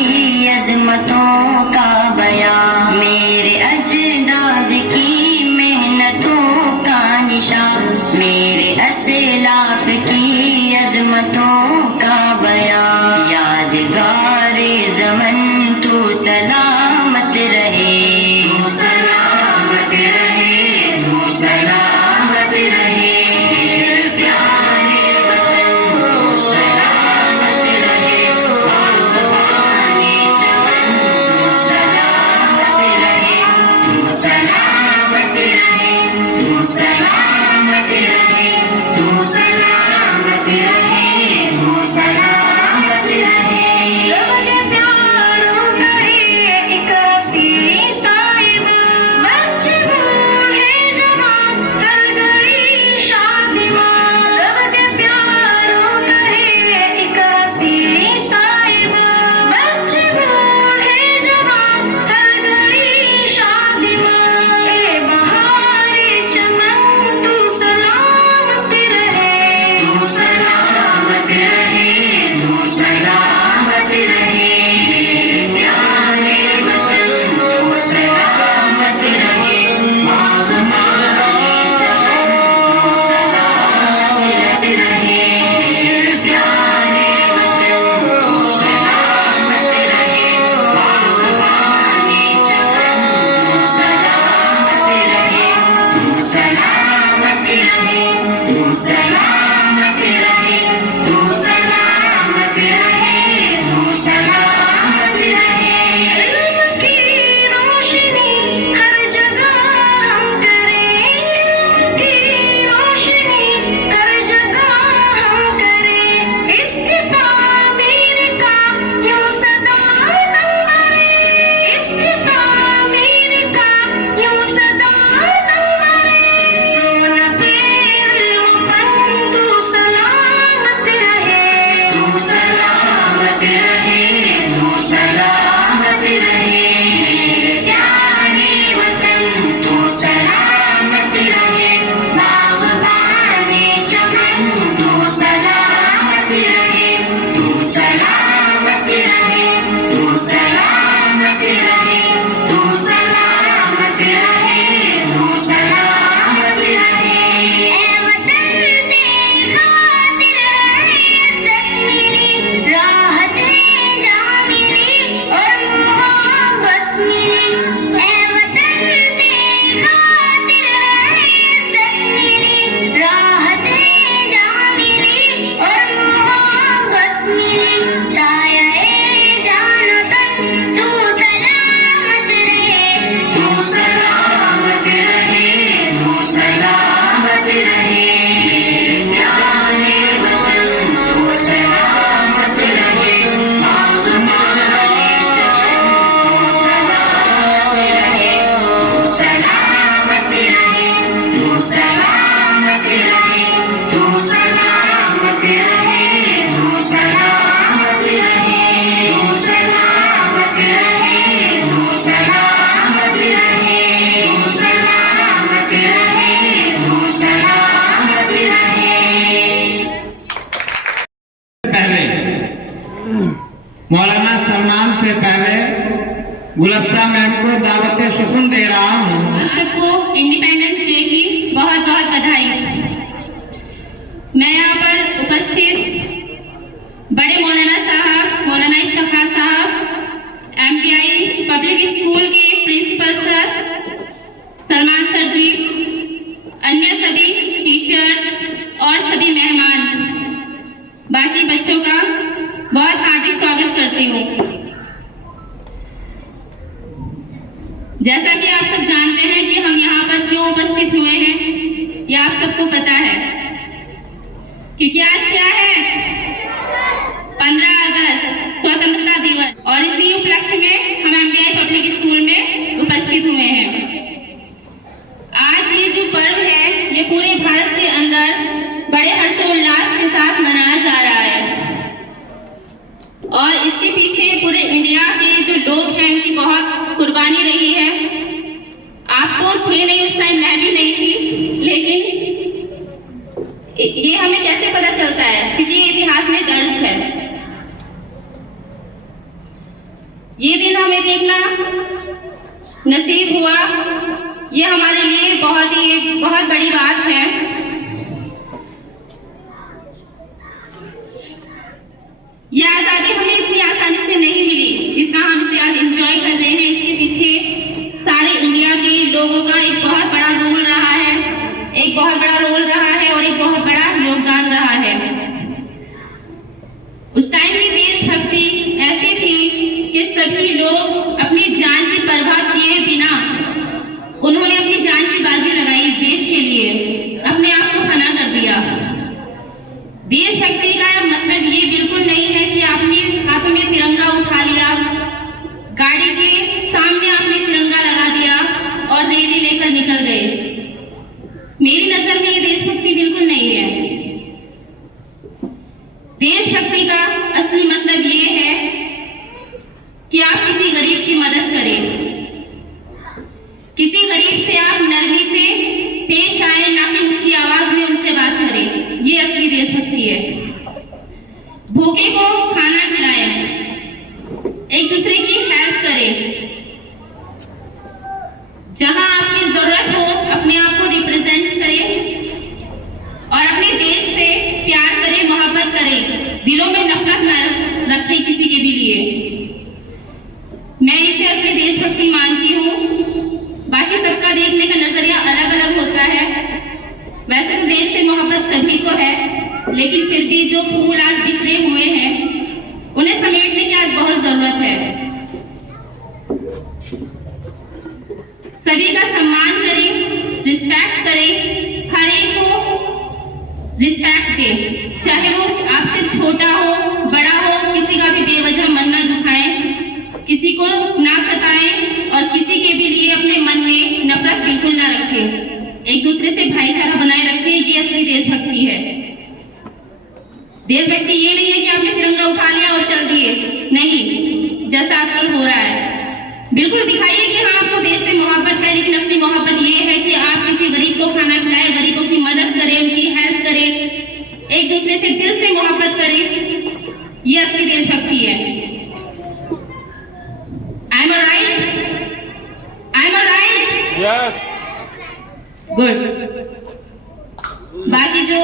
अज़मतों का बयान, मेरे अजदाद की मेहनतों का निशान, मेरे असलाफ की अज़मतों का बयान। यादगारे ज़मन तू सलामत रहे, तू सलामत रहे, तू सलामत रहे। प्यारे वतन तू सलामत रहे, बाग़बाने चमन तू सलामत रहे, तू सलामत रहे, तू सलामत रहे, तू सलामत मौलाना सलमान से पहले गुलफ्ता मैम को दावत सुखन दे रहा हूँ। सबको इंडिपेंडेंस डे की बहुत बहुत बधाई। मैं यहाँ पर उपस्थित बड़े मौलाना साहब, मौलाना इफ्तिखार साहब, MPI पब्लिक स्कूल के प्रिंसिपल सर, सलमान सर जी, अन्य सभी टीचर्स और सभी मेहमान, बाकी बच्चों का बहुत हार्दिक स्वागत करती हूँ। जैसा कि आप सब जानते हैं कि हम यहाँ पर क्यों उपस्थित हुए हैं, ये आप सबको पता है, क्योंकि आज क्या है, 15 अगस्त स्वतंत्रता दिवस, और इसी उपलक्ष्य में हम MPI पब्लिक स्कूल में उपस्थित हुए हैं। आज ये जो पर्व है ये पूरे भारत के अंदर बड़े हर्षोल्लास के साथ मनाया जा रहा है, और इसके पीछे पूरे इंडिया के जो लोग हैं उनकी बहुत कुर्बानी रही है। आप तो थे नहीं उस टाइम, मैं भी नहीं थी, लेकिन ये हमें कैसे पता चलता है, क्योंकि ये इतिहास में दर्ज है। ये दिन हमें देखना नसीब हुआ, ये हमारे लिए बहुत बड़ी बात है। ये आजादी हमें इतनी आसानी से नहीं मिली जितना हम इसे आज एंजॉय कर रहे हैं। इसके पीछे सारे इंडिया के लोगों का एक बहुत बड़ा रोल रहा है, एक बहुत बड़ा रोल रहा है और एक बहुत बड़ा योगदान रहा है। उस टाइम की देशभक्ति ऐसी थी कि सभी लोग अपनी जान की परवाह किए बिना उन्होंने अपनी जान की बाजी लगाई इस देश के लिए, अपने आप को फना कर दिया। देशभक्ति का मतलब ये बिल्कुल नहीं है कि आपने हाथों में तिरंगा उठा लिया, गाड़ी के सामने आपने तिरंगा लगा दिया और रैली लेकर निकल गए। मेरी नजर में ये देशभक्ति बिल्कुल नहीं है। देशभक्ति का असली मतलब ये है कि आप किसी गरीब की मदद करें, किसी गरीब से आप नरमी से पेश आए, ना कि ऊंची आवाज में उनसे बात करें। ये असली देशभक्ति है। भूखे को खाना खिलाएं, एक दूसरे की हेल्प करें, जहां आपकी जरूरत हो अपने आप को रिप्रेजेंट करें और अपने देश से प्यार करें, मोहब्बत करें, दिलों में नफरत न रखें किसी के भी लिए। मैं इसे असली देशभक्ति मानती हूँ। बाकी सबका देखने का नजरिया अलग अलग होता है। वैसे तो देश से मोहब्बत सभी को है, लेकिन फिर भी जो फूल आज बिखरे हुए हैं उन्हें समेटने की आज बहुत जरूरत है। सभी का सम्मान करें, रिस्पेक्ट करें, हर एक को रिस्पेक्ट दें, चाहे वो आपसे छोटा हो, बड़ा हो, किसी का भी बेवजह मन ना दुखाएं, किसी को ना सताएं और किसी के भी लिए अपने मन में नफरत बिल्कुल ना रखें। एक दूसरे से भाईचारा बनाए रखें, ये असली देशभक्ति है। देशभक्ति ये नहीं है कि आपने तिरंगा उठा लिया और चल दिए, नहीं, जैसा आजकल हो रहा है। बिल्कुल दिखाइए कि हाँ आपको देश से मोहब्बत है, लेकिन असली मोहब्बत ये है कि आप किसी गरीब को खाना खिलाएं, गरीबों की मदद करें, उनकी हेल्प करें, एक दूसरे से दिल से मोहब्बत करें। ये असली देशभक्ति है। Am I right? Am I right? Yes. Good. बाकी जो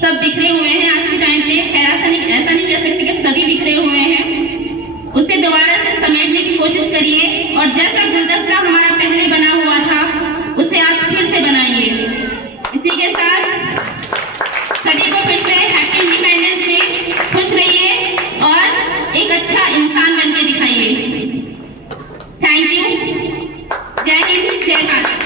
सब बिखरे हुए हैं आज के टाइम पे, ऐसा नहीं कह सकते कि सभी बिखरे हुए हैं, उसे दोबारा से समेटने की कोशिश करिए और जैसा गुलदस्ता हमारा पहले बना हुआ था उसे आज फिर से बनाइए। इसी के साथ सभी को फिर से हैप्पी इंडिपेंडेंस डे, खुश रहिए और एक अच्छा इंसान बन के दिखाइए। Thank you. जय हिंद, जय Bharat.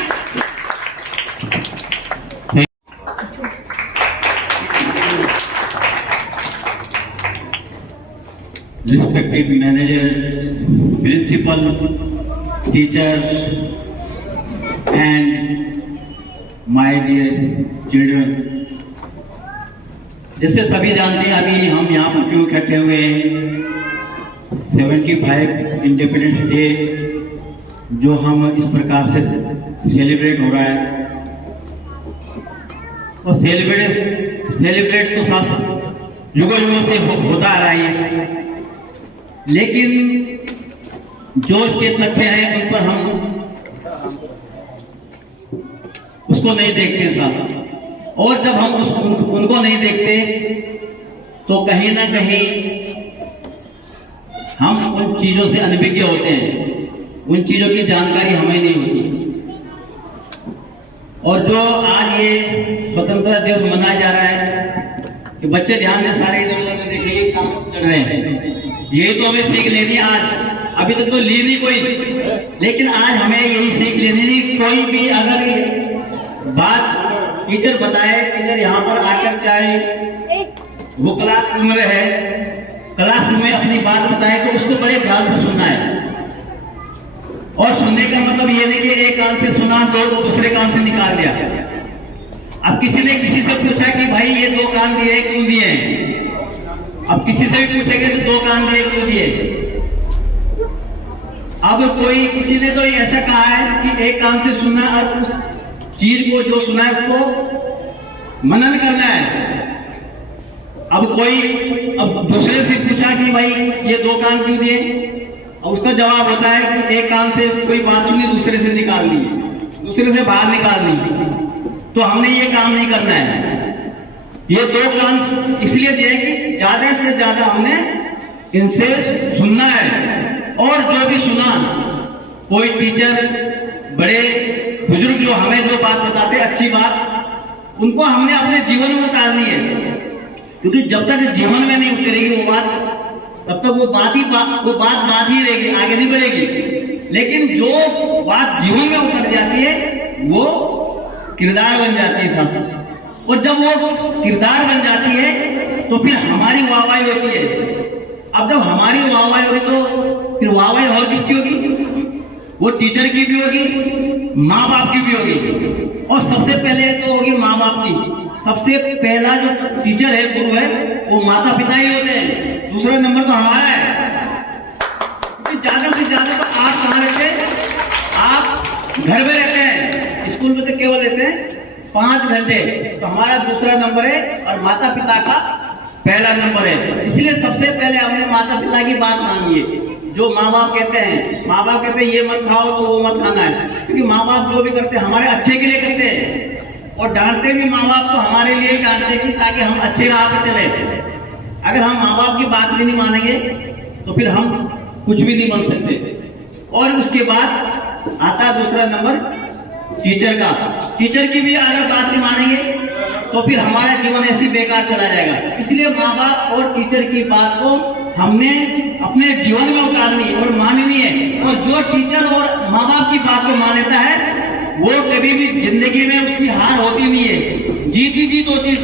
Respected managers, principal, teachers, and my dear children. जैसे सभी जानते हैं अभी हम यहाँ पर क्यों इकट्ठे हुए हैं, 75 इंडिपेंडेंस डे जो हम इस प्रकार से सेलिब्रेट हो रहा है, और सेलिब्रेट तो साथ युगों युगों से होता आ रहा है। लेकिन जो इसके तथ्य हैं उन पर हम उसको नहीं देखते साहब। और जब हम उनको नहीं देखते तो कहीं ना कहीं हम उन चीजों से अनभिज्ञ होते हैं, उन चीजों की जानकारी हमें नहीं होती। और जो आज ये स्वतंत्रता दिवस मनाया जा रहा है कि बच्चे ध्यान से सारे इधर देखिए काम कर रहे हैं, यही तो हमें सीख लेनी है आज। अभी तक तो ली नहीं कोई, लेकिन आज हमें यही सीख लेनी है। कोई भी अगर बात टीचर बताए, टीचर यहाँ पर आकर चाहे वो क्लासरूम में रहे, क्लासरूम में अपनी बात बताए तो उसको बड़े ध्यान से सुनना है। और सुनने का मतलब ये नहीं कि एक कान से सुना तो दूसरे कान से निकाल दिया। अब किसी ने किसी से पूछा कि भाई ये 2 कान दिए क्यों दिए, अब किसी से भी पूछेंगे तो 2 कान दिए क्यों दिए। अब कोई किसी ने तो ऐसा कहा है कि एक कान से सुनना, अब उस चीज को जो सुना है उसको मनन करना है। अब दूसरे से पूछा कि भाई ये 2 कान क्यों दिए, और उसका जवाब होता है कि एक कान से कोई बात सुनी दूसरे से निकाल दी, दूसरे से बाहर निकाल दी। तो हमने ये काम नहीं करना है। ये 2 कान इसलिए दिए कि ज्यादा से ज्यादा हमने इनसे सुनना है। और जो भी सुना, कोई टीचर, बड़े बुजुर्ग जो हमें जो बात बताते अच्छी बात, उनको हमने अपने जीवन में उतारनी है। क्योंकि जब तक जीवन में नहीं उतरेगी वो बात, तब तक वो बात ही रहेगी, आगे नहीं बढ़ेगी। लेकिन जो बात जीवन में उतर जाती है वो किरदार बन जाती है शासन। और जब वो किरदार बन जाती है तो फिर हमारी वाहवाही होती है। अब जब हमारी वाहवाही होगी तो फिर वाहवाही और किसकी होगी? वो टीचर की भी होगी, माँ बाप की भी होगी। और सबसे पहले तो होगी माँ बाप की। सबसे पहला जो टीचर है, गुरु है, वो माता पिता ही होते हैं। दूसरा नंबर तो हमारा है। क्योंकि ज्यादा से ज्यादा तो आप कहाँ रहते हैं? आप घर में रहते हैं। स्कूल में तो केवल रहते हैं 5 घंटे। तो हमारा दूसरा नंबर है और माता पिता का पहला नंबर है। इसलिए सबसे पहले हमने माता पिता की बात मानी है। जो माँ बाप कहते हैं, माँ बाप कहते हैं ये मत खाओ तो वो मत खाना है। क्योंकि माँ बाप जो भी करते हैं हमारे अच्छे के लिए करते हैं। और डांटते भी माँ बाप तो हमारे लिए ही डांटते कि ताकि हम अच्छे राह पर चले। अगर हम माँ बाप की बात भी नहीं मानेंगे तो फिर हम कुछ भी नहीं बन सकते। और उसके बाद आता दूसरा नंबर टीचर का। टीचर की भी अगर बात नहीं मानेंगे तो फिर हमारा जीवन ऐसे बेकार चला जाएगा। इसलिए माँ बाप और टीचर की बात को हमने अपने जीवन में उतारनी और माननी है। और जो टीचर और माँ बाप की बात को मान लेता है वो कभी भी जिंदगी में उसकी हार होती नहीं है, जीत ही जीत होती है।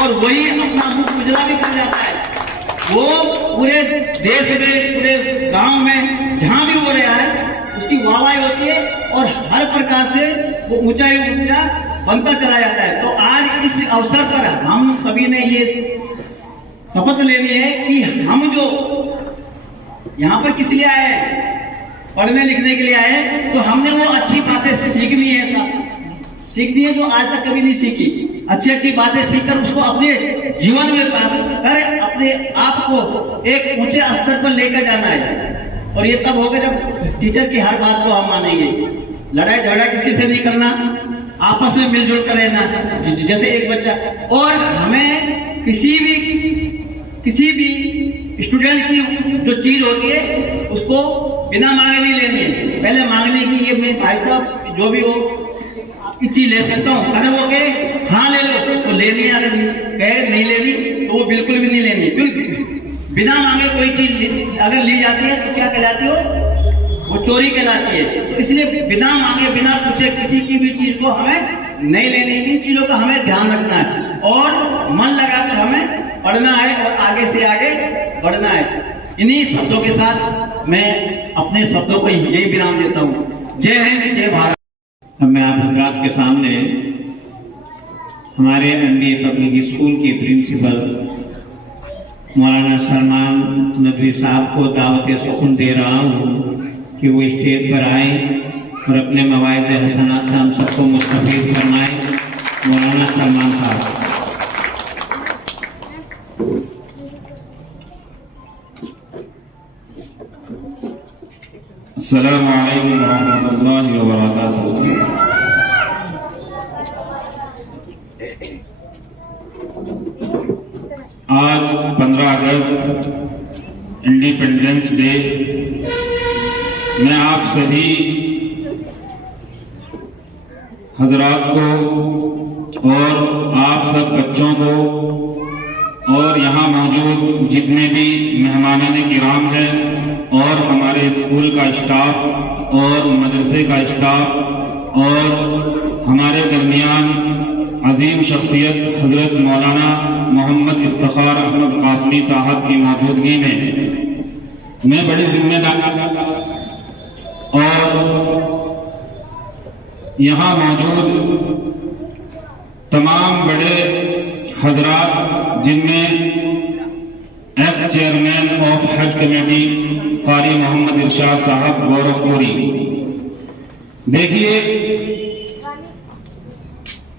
और वही अपना मुख उजला भी कर जाता है। वो पूरे देश में, पूरे गांव में जहां भी हो रहा है उसकी वाहवाही होती है और हर प्रकार से वो ऊंचा बनता चला जाता है। तो आज इस अवसर पर हम सभी ने ये शपथ लेनी है कि हम जो यहाँ पर किस लिए आए हैं, पढ़ने लिखने के लिए आए हैं, तो हमने वो अच्छी बातें सीखनी है, सीखनी है जो आज तक कभी नहीं सीखी। अच्छी अच्छी बातें सीखकर उसको अपने जीवन में कर अपने आप को एक ऊंचे स्तर पर लेकर जाना है। और ये तब होगा जब टीचर की हर बात को हम मानेंगे। लड़ाई झगड़ा किसी से नहीं करना, आपस में मिलजुल कर रहना जैसे एक बच्चा। और हमें किसी भी स्टूडेंट की जो चीज होती है उसको बिना मांगे नहीं लेनी है। पहले मांगने की ये मेरे भाई साहब जो भी हो आपकी चीज ले सकता हूँ। अगर वो कहे हाँ ले लो तो लेनी है, अगर कहे नहीं लेनी तो वो बिल्कुल भी नहीं लेनी। क्योंकि बिना मांगे कोई चीज अगर ली जाती है तो क्या कहलाती हो? वो चोरी कहलाती है। तो इसलिए बिना मांगे बिना पूछे किसी की भी चीज को हमें नहीं लेनी। इन चीजों का हमें ध्यान रखना है और मन लगाकर हमें पढ़ना है और आगे से आगे बढ़ना है। इन्हीं शब्दों के साथ मैं अपने शब्दों को यही विराम देता हूँ। जय हिंद, जय भारत। मैं आप हजरात के सामने हमारे एमबीए पब्लिक स्कूल के प्रिंसिपल मौलाना सलमान नदवी साहब को दावत सुकून दे रहा हूँ कि वो स्टेज पर आए और अपने मवाइद हसनात से हम सबको मुस्तफीद फरमाए। मौलाना सलमान साहब। अस्सलामु अलैकुम रहमतुल्लाहि व बरकातुहू। आज 15 अगस्त इंडिपेंडेंस डे। मैं आप सभी हजरात को और आप सब बच्चों को और यहाँ मौजूद जितने भी मेहमानान किराम हैं और हमारे स्कूल का स्टाफ और मदरसे का स्टाफ और हमारे दरमियान अजीम शख्सियत हज़रत मौलाना मोहम्मद इफ्तिखार अहमद कासमी साहब की मौजूदगी में मैं बड़ी जिम्मेदारी और यहाँ मौजूद तमाम बड़े हजरात जिनमें एक्स चेयरमैन ऑफ हज कमेटी कारी मोहम्मद इरशाद साहब गौरवपुरी। देखिए,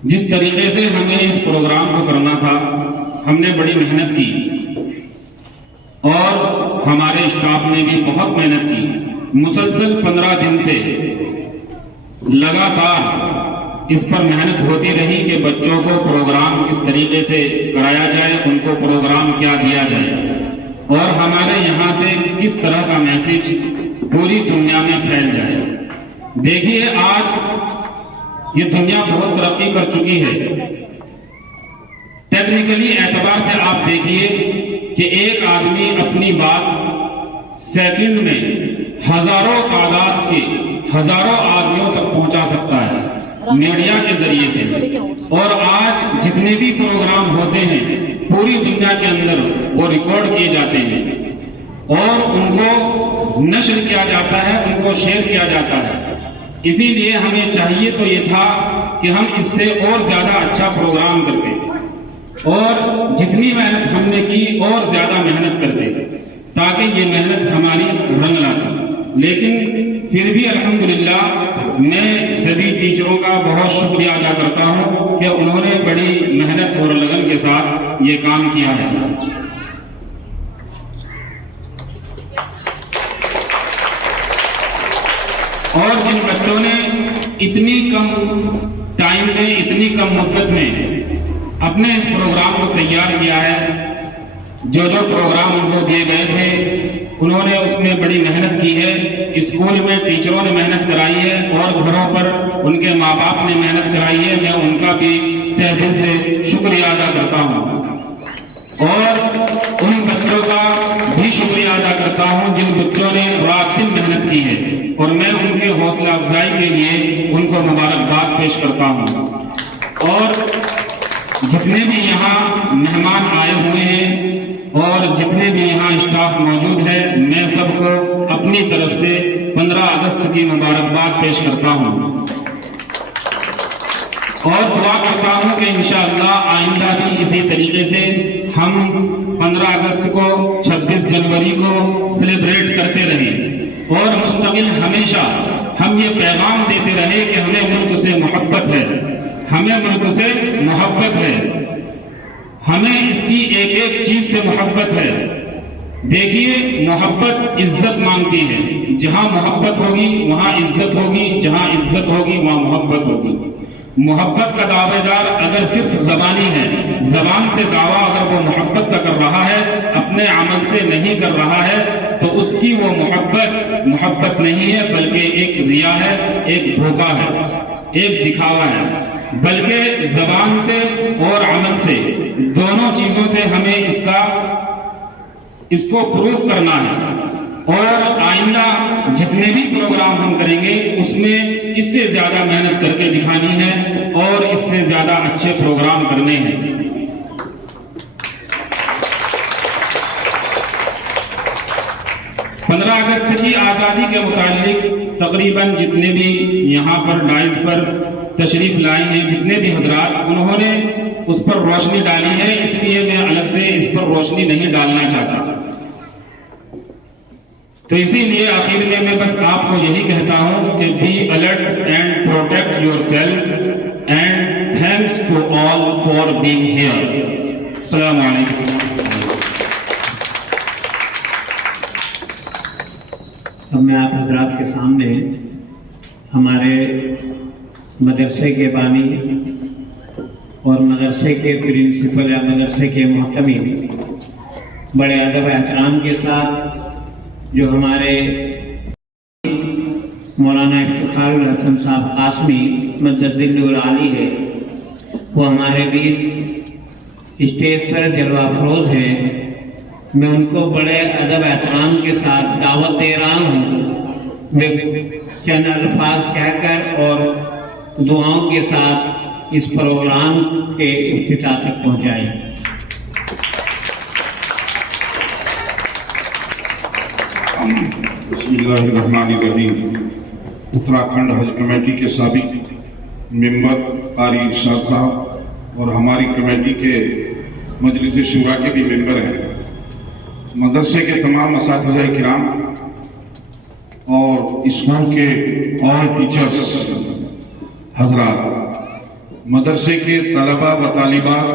जिस तरीके से हमें इस प्रोग्राम को करना था, हमने बड़ी मेहनत की और हमारे स्टाफ ने भी बहुत मेहनत की। मुसलसल 15 दिन से लगातार इस पर मेहनत होती रही कि बच्चों को प्रोग्राम किस तरीके से कराया जाए, उनको प्रोग्राम क्या दिया जाए और हमारे यहाँ से किस तरह का मैसेज पूरी दुनिया में फैल जाए। देखिए, आज ये दुनिया बहुत तरक्की कर चुकी है। टेक्निकली एतबार से आप देखिए कि एक आदमी अपनी बात सेकंड में हजारों तादाद के हजारों आदमियों तक पहुंचा सकता है मीडिया के जरिए से। और आज जितने भी प्रोग्राम होते हैं पूरी दुनिया के अंदर वो रिकॉर्ड किए जाते हैं और उनको नश्र किया जाता है, उनको शेयर किया जाता है। इसीलिए हमें चाहिए तो ये था कि हम इससे और ज्यादा अच्छा प्रोग्राम करते और जितनी मेहनत हमने की और ज्यादा मेहनत करते ताकि ये मेहनत हमारी रंग लाती। लेकिन फिर भी अल्हम्दुलिल्लाह मैं सभी टीचरों का बहुत शुक्रिया अदा करता हूँ कि उन्होंने बड़ी मेहनत और लगन के साथ ये काम किया है। और जिन बच्चों ने इतनी कम टाइम में, इतनी कम मुद्दत में अपने इस प्रोग्राम को तैयार किया है, जो जो प्रोग्राम उनको दिए गए थे उन्होंने उसमें बड़ी मेहनत की है। स्कूल में टीचरों ने मेहनत कराई है और घरों पर उनके माँ बाप ने मेहनत कराई है। मैं उनका भी तहे दिल से शुक्रिया अदा करता हूँ और उन बच्चों का भी शुक्रिया अदा करता हूँ जिन बच्चों ने रात दिन मेहनत की है और मैं उनके हौसला अफजाई के लिए उनको मुबारकबाद पेश करता हूँ। और जितने भी यहाँ मेहमान आए हुए हैं और जितने भी यहाँ स्टाफ मौजूद है, मैं सबको अपनी तरफ से 15 अगस्त की मुबारकबाद पेश करता हूँ और दुआ करता हूँ कि इंशाअल्लाह आइंदा भी इसी तरीके से हम 15 अगस्त को 26 जनवरी को सेलिब्रेट करते रहें और मुस्तकिल हमेशा हम ये पैगाम देते रहे कि हमें मुल्क से मोहब्बत है, हमें मुल्क से मोहब्बत है, हमें इसकी एक एक चीज से मोहब्बत है। देखिए, मोहब्बत इज्जत मांगती है। जहां मोहब्बत होगी वहां इज्जत होगी, जहां इज्जत होगी वहां मोहब्बत होगी। मोहब्बत का दावेदार अगर सिर्फ जबानी है, जबान से दावा अगर वो मोहब्बत का कर रहा है, अपने अमल से नहीं कर रहा है, तो उसकी वो मोहब्बत नहीं है, बल्कि एक रिया है, एक धोखा है, एक दिखावा है। बल्कि जबान से और अमल से, दोनों चीजों से हमें इसको प्रूफ करना है। और आइंदा जितने भी प्रोग्राम हम करेंगे उसमें इससे ज्यादा मेहनत करके दिखानी है और इससे ज्यादा अच्छे प्रोग्राम करने हैं। पंद्रह अगस्त की आज़ादी के मुतालिक तकरीबन जितने भी यहाँ पर डाइस पर तशरीफ लाए हैं, जितने भी हजरात, उन्होंने उस पर रोशनी डाली है, इसलिए मैं अलग से इस पर रोशनी नहीं डालना चाहता। तो इसीलिए आखिर में मैं बस आपको यही कहता हूं कि be alert and protect yourself and thanks to all for being here. अस्सलाम वालेकुम। अब मैं आप हजरात के सामने हमारे मदरसे के बानी और मदरसे के प्रिंसिपल या मदरसे के मोहतमी बड़े अदब एहतराम के साथ जो हमारे मौलाना इफ्तिखारुल हसन साहब कासमी मद्दजिल्लुल आली है, वो हमारे बीच स्टेज पर जलवा अफरोज है। मैं उनको बड़े अदब एहतराम के साथ दावत दे रहा हूँ। मैं चंद अल्फाज कहकर और दुआओं के साथ इस प्रोग्राम के इफ्तिताह तक पहुँचाएँ। बिस्मिल्लाहिर्रहमानिर्रहीम। उत्तराखंड हज कमेटी के साबिक मेंबर कारी इरशाद साहब और हमारी कमेटी के मजलिस शूरा के भी मेंबर हैं, मदरसे के तमाम असातिज़ा किराम और स्कूल के ऑल टीचर्स हजरात, मदरसे के तलबा व तालिबात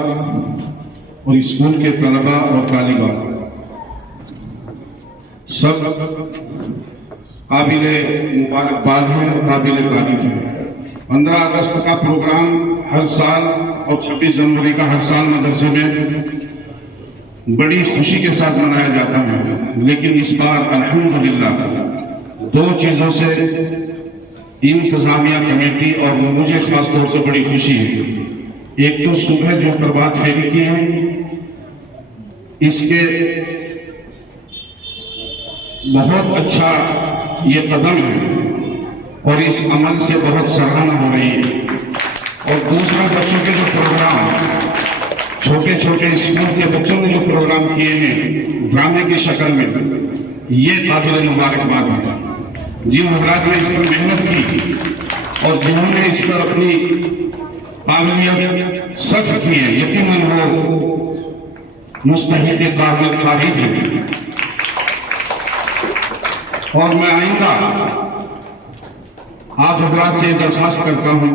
और स्कूल के तलबा और तालिबात, सब काबिले मुबारकबाद हैं और काबिले तारीफ हैं। 15 अगस्त का प्रोग्राम हर साल और 26 जनवरी का हर साल मदरसे में बड़ी खुशी के साथ मनाया जाता है, लेकिन इस बार अल्हम्दुलिल्लाह 2 चीज़ों से इंतजामिया कमेटी और मुझे खास तौर से बड़ी खुशी है। एक तो सुबह जो प्रभात फेरी की है, इसके बहुत अच्छा ये कदम है और इस अमल से बहुत सराहना हो रही है। और दूसरा, बच्चों के जो प्रोग्राम, छोटे छोटे स्कूल के बच्चों ने जो प्रोग्राम किए हैं ड्रामे की शक्ल में, ये काबिल मुबारकबाद है। जिन हजरात ने इस पर मेहनत की और जिन्होंने इस पर अपनी काबिलियत सर्फ की है, यकीनन वो मुस्तहिक़ तारीफ है। और मैं आइंदा आप हजरात से दरख्वास्त करता हूं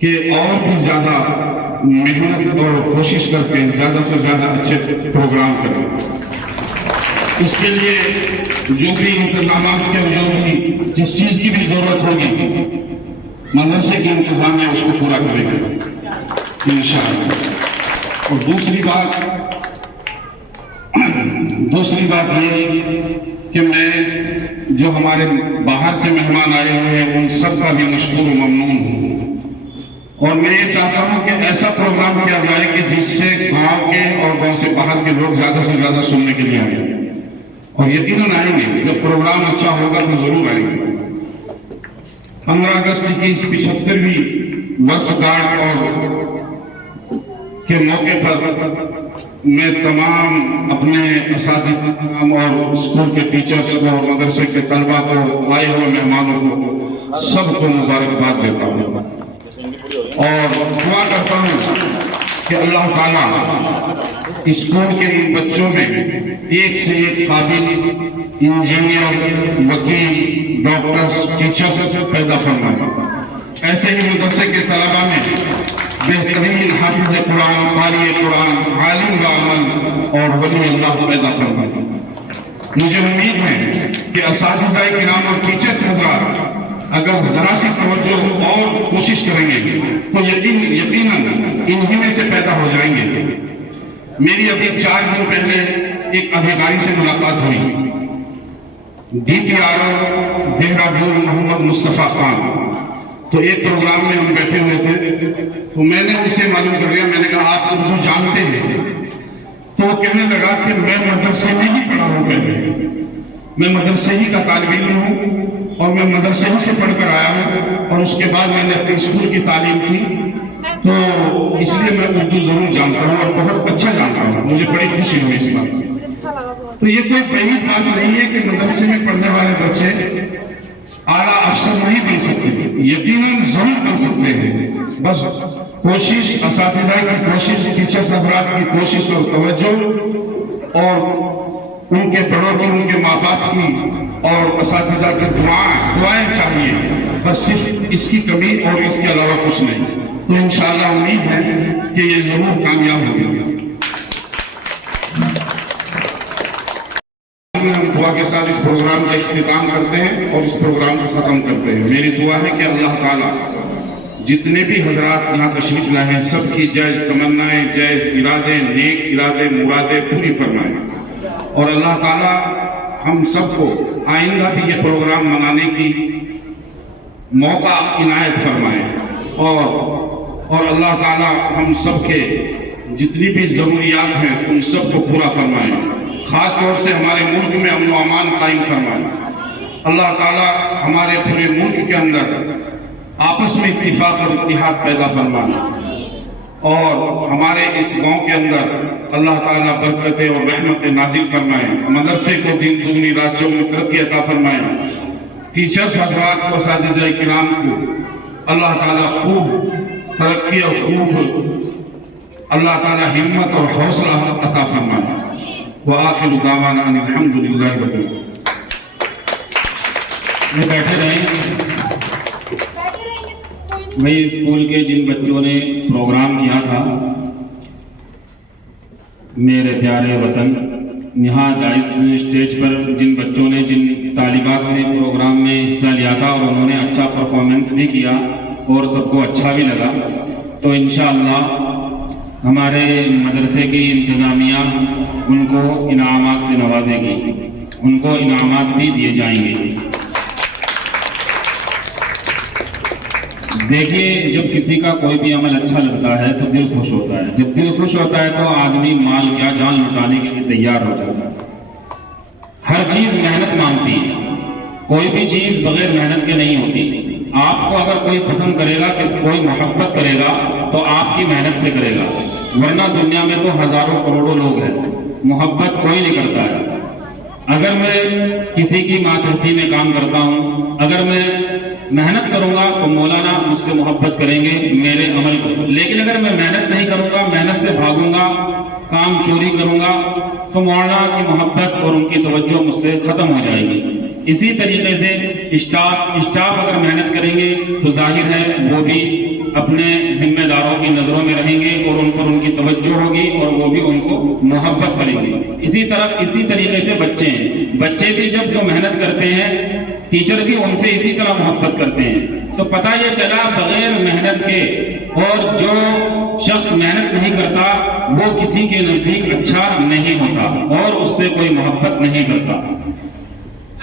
कि और भी ज्यादा मेहनत और कोशिश करके ज्यादा से ज्यादा अच्छे प्रोग्राम करें। इसके लिए जो भी इंतजाम के जो भी जिस चीज की भी जरूरत होगी मदरसे के इंतजाम में उसको पूरा करेंगे इंशाअल्लाह। और दूसरी बात ये कि मैं जो हमारे बाहर से मेहमान आए हुए हैं उन सब का भी मशकूर ममनून हूँ। और मैं ये चाहता हूँ कि ऐसा प्रोग्राम किया जाए कि जिससे गांव के और गांव से बाहर के लोग ज्यादा से ज्यादा सुनने के लिए आए, और यकीनन आएंगे। जब प्रोग्राम अच्छा होगा तो जरूर आएंगे। 15 अगस्त की इस 75वीं वर्षगांठ और के मौके पर मैं तमाम अपने असातिज़ा और स्कूल के टीचर्स को, मदरसे के तलबा को, आए हुए मेहमानों को, सबको मुबारकबाद देता हूँ और दुआ करता हूँ कि अल्लाह ताला स्कूल के इन बच्चों में एक से एक काबिल इंजीनियर, वकील, डॉक्टर्स, टीचर्स पैदा फरमाए। ऐसे ही मदरसे के तलबा में बेहतरीन हाफिज़ कुरान, कारी कुरान, आलिम अमल और वली अल्लाह पैदा फरमाए। मुझे उम्मीद है कि असातिज़ा किराम और टीचर्स हज़रात अगर जरा सी तवज्जो और कोशिश करेंगे तो यकीनन इन्हीं में से पैदा हो जाएंगे। मेरी अभी 4 दिन पहले एक अधिकारी से मुलाकात हुई, DPRO देहरादून मोहम्मद मुस्तफ़ा खान। तो एक प्रोग्राम में हम बैठे हुए थे, तो मैंने उसे मालूम कर लिया। मैंने कहा आप उर्दू जानते हैं? तो वो कहने लगा कि मैं मदरसे में ही पढ़ा हूँ, पहले मैं मदरसे ही का तालिब इल्म हूँ और मैं मदरसे ही से पढ़कर आया हूँ और उसके बाद मैंने अपने स्कूल की तालीम की, तो इसलिए मैं उर्दू जरूर जानता हूँ और बहुत अच्छा जानता हूँ। मुझे बड़ी खुशी हुई इस बात की। तो ये कोई पहली बात नहीं है कि मदरसे में पढ़ने वाले बच्चे आला अफसर नहीं बन सकते, यकीनन जरूर बन सकते हैं। बस कोशिश, असातिज़ा की कोशिश, टीचर्स हज़रात की कोशिश और तवज्जो और उनके बड़ों की, उनके माँ बाप की और असातिज़ा की दुआएं चाहिए। बस सिर्फ इसकी कमी और इसके अलावा कुछ नहीं। तो इंशाअल्लाह उम्मीद है कि ये जरूर कामयाब होगी। हम दुआ के साथ इस प्रोग्राम का इख्तिताम करते हैं और इस प्रोग्राम को ख़त्म करते हैं। मेरी दुआ है कि अल्लाह ताला जितने भी हजरात यहाँ तशरीफ लाए हैं सबकी जायज़ तमन्नाएं, जायज़ इरादे, नेक इरादे, मुरादे पूरी फरमाएं और अल्लाह ताला हम सबको आइंदा भी ये प्रोग्राम मनाने की मौका इनायत फरमाएं और अल्लाह ताला हम सबके जितनी भी ज़रूरियात हैं उन सबको पूरा फरमाएं। ख़ास तौर से हमारे मुल्क में अमन व अमान कायम फरमाएं। अल्लाह ताला हमारे पूरे मुल्क के अंदर आपस में इत्तिफाक और इत्तिहाद पैदा फरमाएं और हमारे इस गांव के अंदर अल्लाह ताला बरकतें और रहमतें नाजिल फरमाएं। मदरसे को दिन दुगनी रात चौगुनी तरक्की अता फरमाएं। टीचर्स हज़रात को, असातिज़ा किराम को अल्लाह ताला खूब तरक्की और खूब अल्लाह ताला हिम्मत और हौसला अता फरमाए। व आखिर दावाना अल्हम्दुलिल्लाहि रब्बिल आलमीन। ये बैठे रहें। वही स्कूल के जिन बच्चों ने प्रोग्राम किया था, मेरे प्यारे वतन, यहाँ स्टेज पर जिन बच्चों ने, जिन तालिबात ने प्रोग्राम में हिस्सा लिया था और उन्होंने अच्छा परफॉर्मेंस भी किया और सबको अच्छा भी लगा, तो इंशाअल्लाह हमारे मदरसे की इंतज़ामिया उनको इनामात से नवाजेगी, उनको इनामात भी दिए जाएंगे। देखिए, जब किसी का कोई भी अमल अच्छा लगता है तो दिल खुश होता है। जब दिल खुश होता है तो आदमी माल क्या जान लुटाने के लिए तैयार हो जाता है। हर चीज़ मेहनत मांगती है, कोई भी चीज़ बगैर मेहनत के नहीं होती। आपको अगर कोई पसंद करेगा, कोई मोहब्बत करेगा तो आपकी मेहनत से करेगा, वरना दुनिया में तो हजारों करोड़ों लोग हैं, मोहब्बत कोई नहीं करता है। अगर मैं किसी की मातहती में काम करता हूँ, अगर मैं मेहनत करूँगा तो मौलाना मुझसे मोहब्बत करेंगे मेरे अमल को, लेकिन अगर मैं मेहनत नहीं करूँगा, मेहनत से भागूंगा, काम चोरी करूँगा, तो मौलाना की मोहब्बत और उनकी तवज्जो मुझसे ख़त्म हो जाएगी। इसी तरीके से स्टाफ अगर मेहनत करेंगे तो जाहिर है वो भी अपने जिम्मेदारों की नज़रों में रहेंगे और उन पर उनकी तवज्जो होगी और वो भी उनको मोहब्बत करेंगे। इसी तरीके से बच्चे भी जब जो मेहनत करते हैं, टीचर भी उनसे इसी तरह मोहब्बत करते हैं। तो पता ये चला बगैर मेहनत के, और जो शख्स मेहनत नहीं करता वो किसी के नज़दीक अच्छा नहीं होता और उससे कोई मोहब्बत नहीं करता।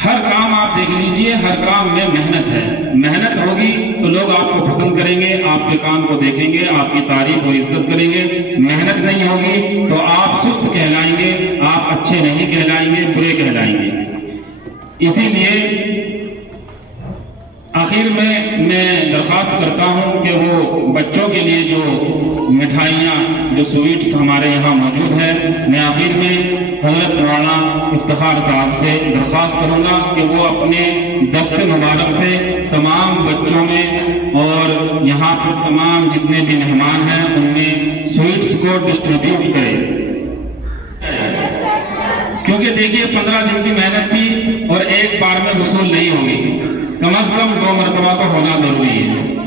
हर काम आप देख लीजिए, हर काम में मेहनत है। मेहनत होगी तो लोग आपको पसंद करेंगे, आपके काम को देखेंगे, आपकी तारीफ और इज्जत करेंगे। मेहनत नहीं होगी तो आप सुस्त कहलाएंगे, आप अच्छे नहीं कहलाएंगे, बुरे कहलाएंगे। इसीलिए आखिर में मैं दरख्वास्त करता हूं कि वो बच्चों के लिए जो मिठाइयाँ, जो स्वीट्स हमारे यहाँ मौजूद है, मैं आखिर में हज़रत मौलाना इफ्तिखार साहब से दरख्वास्त करूँगा कि वो अपने दस्ते मुबारक से तमाम बच्चों में और यहाँ पर तमाम जितने भी मेहमान हैं उनमें स्वीट्स को डिस्ट्रीब्यूट करें। क्योंकि देखिए 15 दिन की मेहनत थी और एक बार में वसूल नहीं होगी, कम से कम 2 मरतबा तो होना जरूरी है।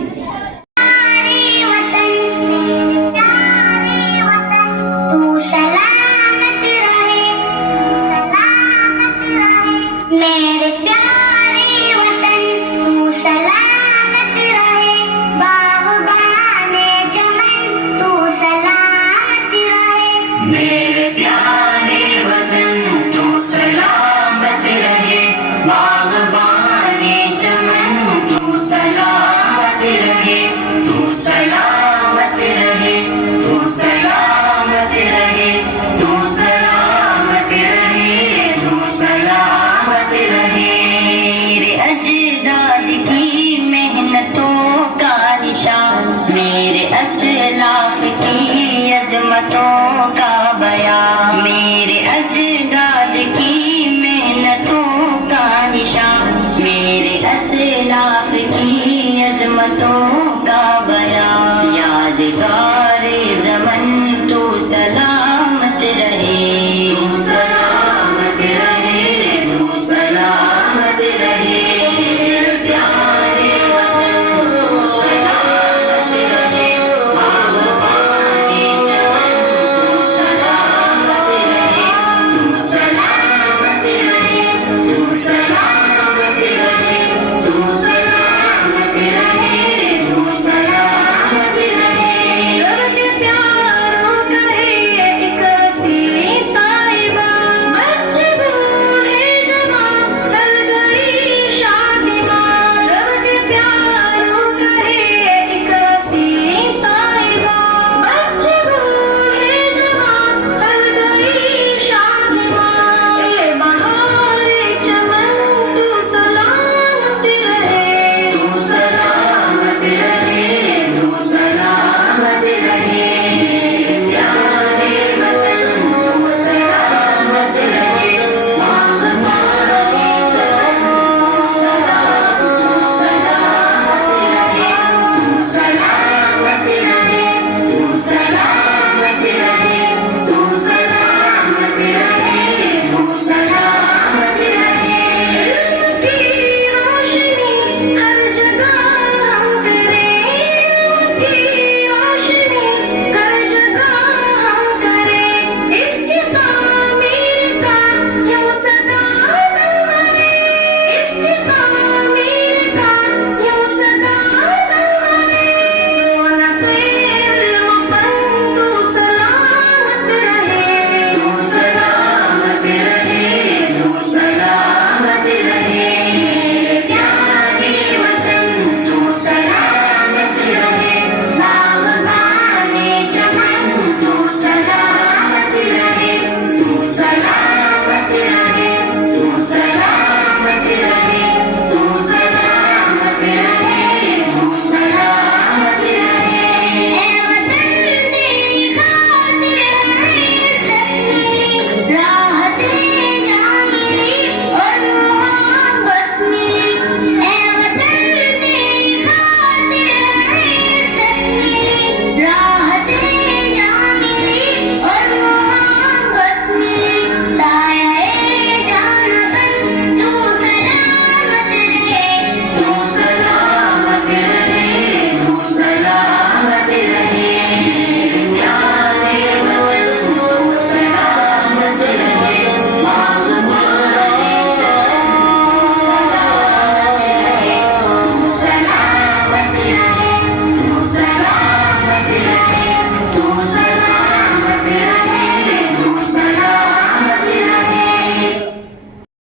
मेरे असलाफ की अज़मतों का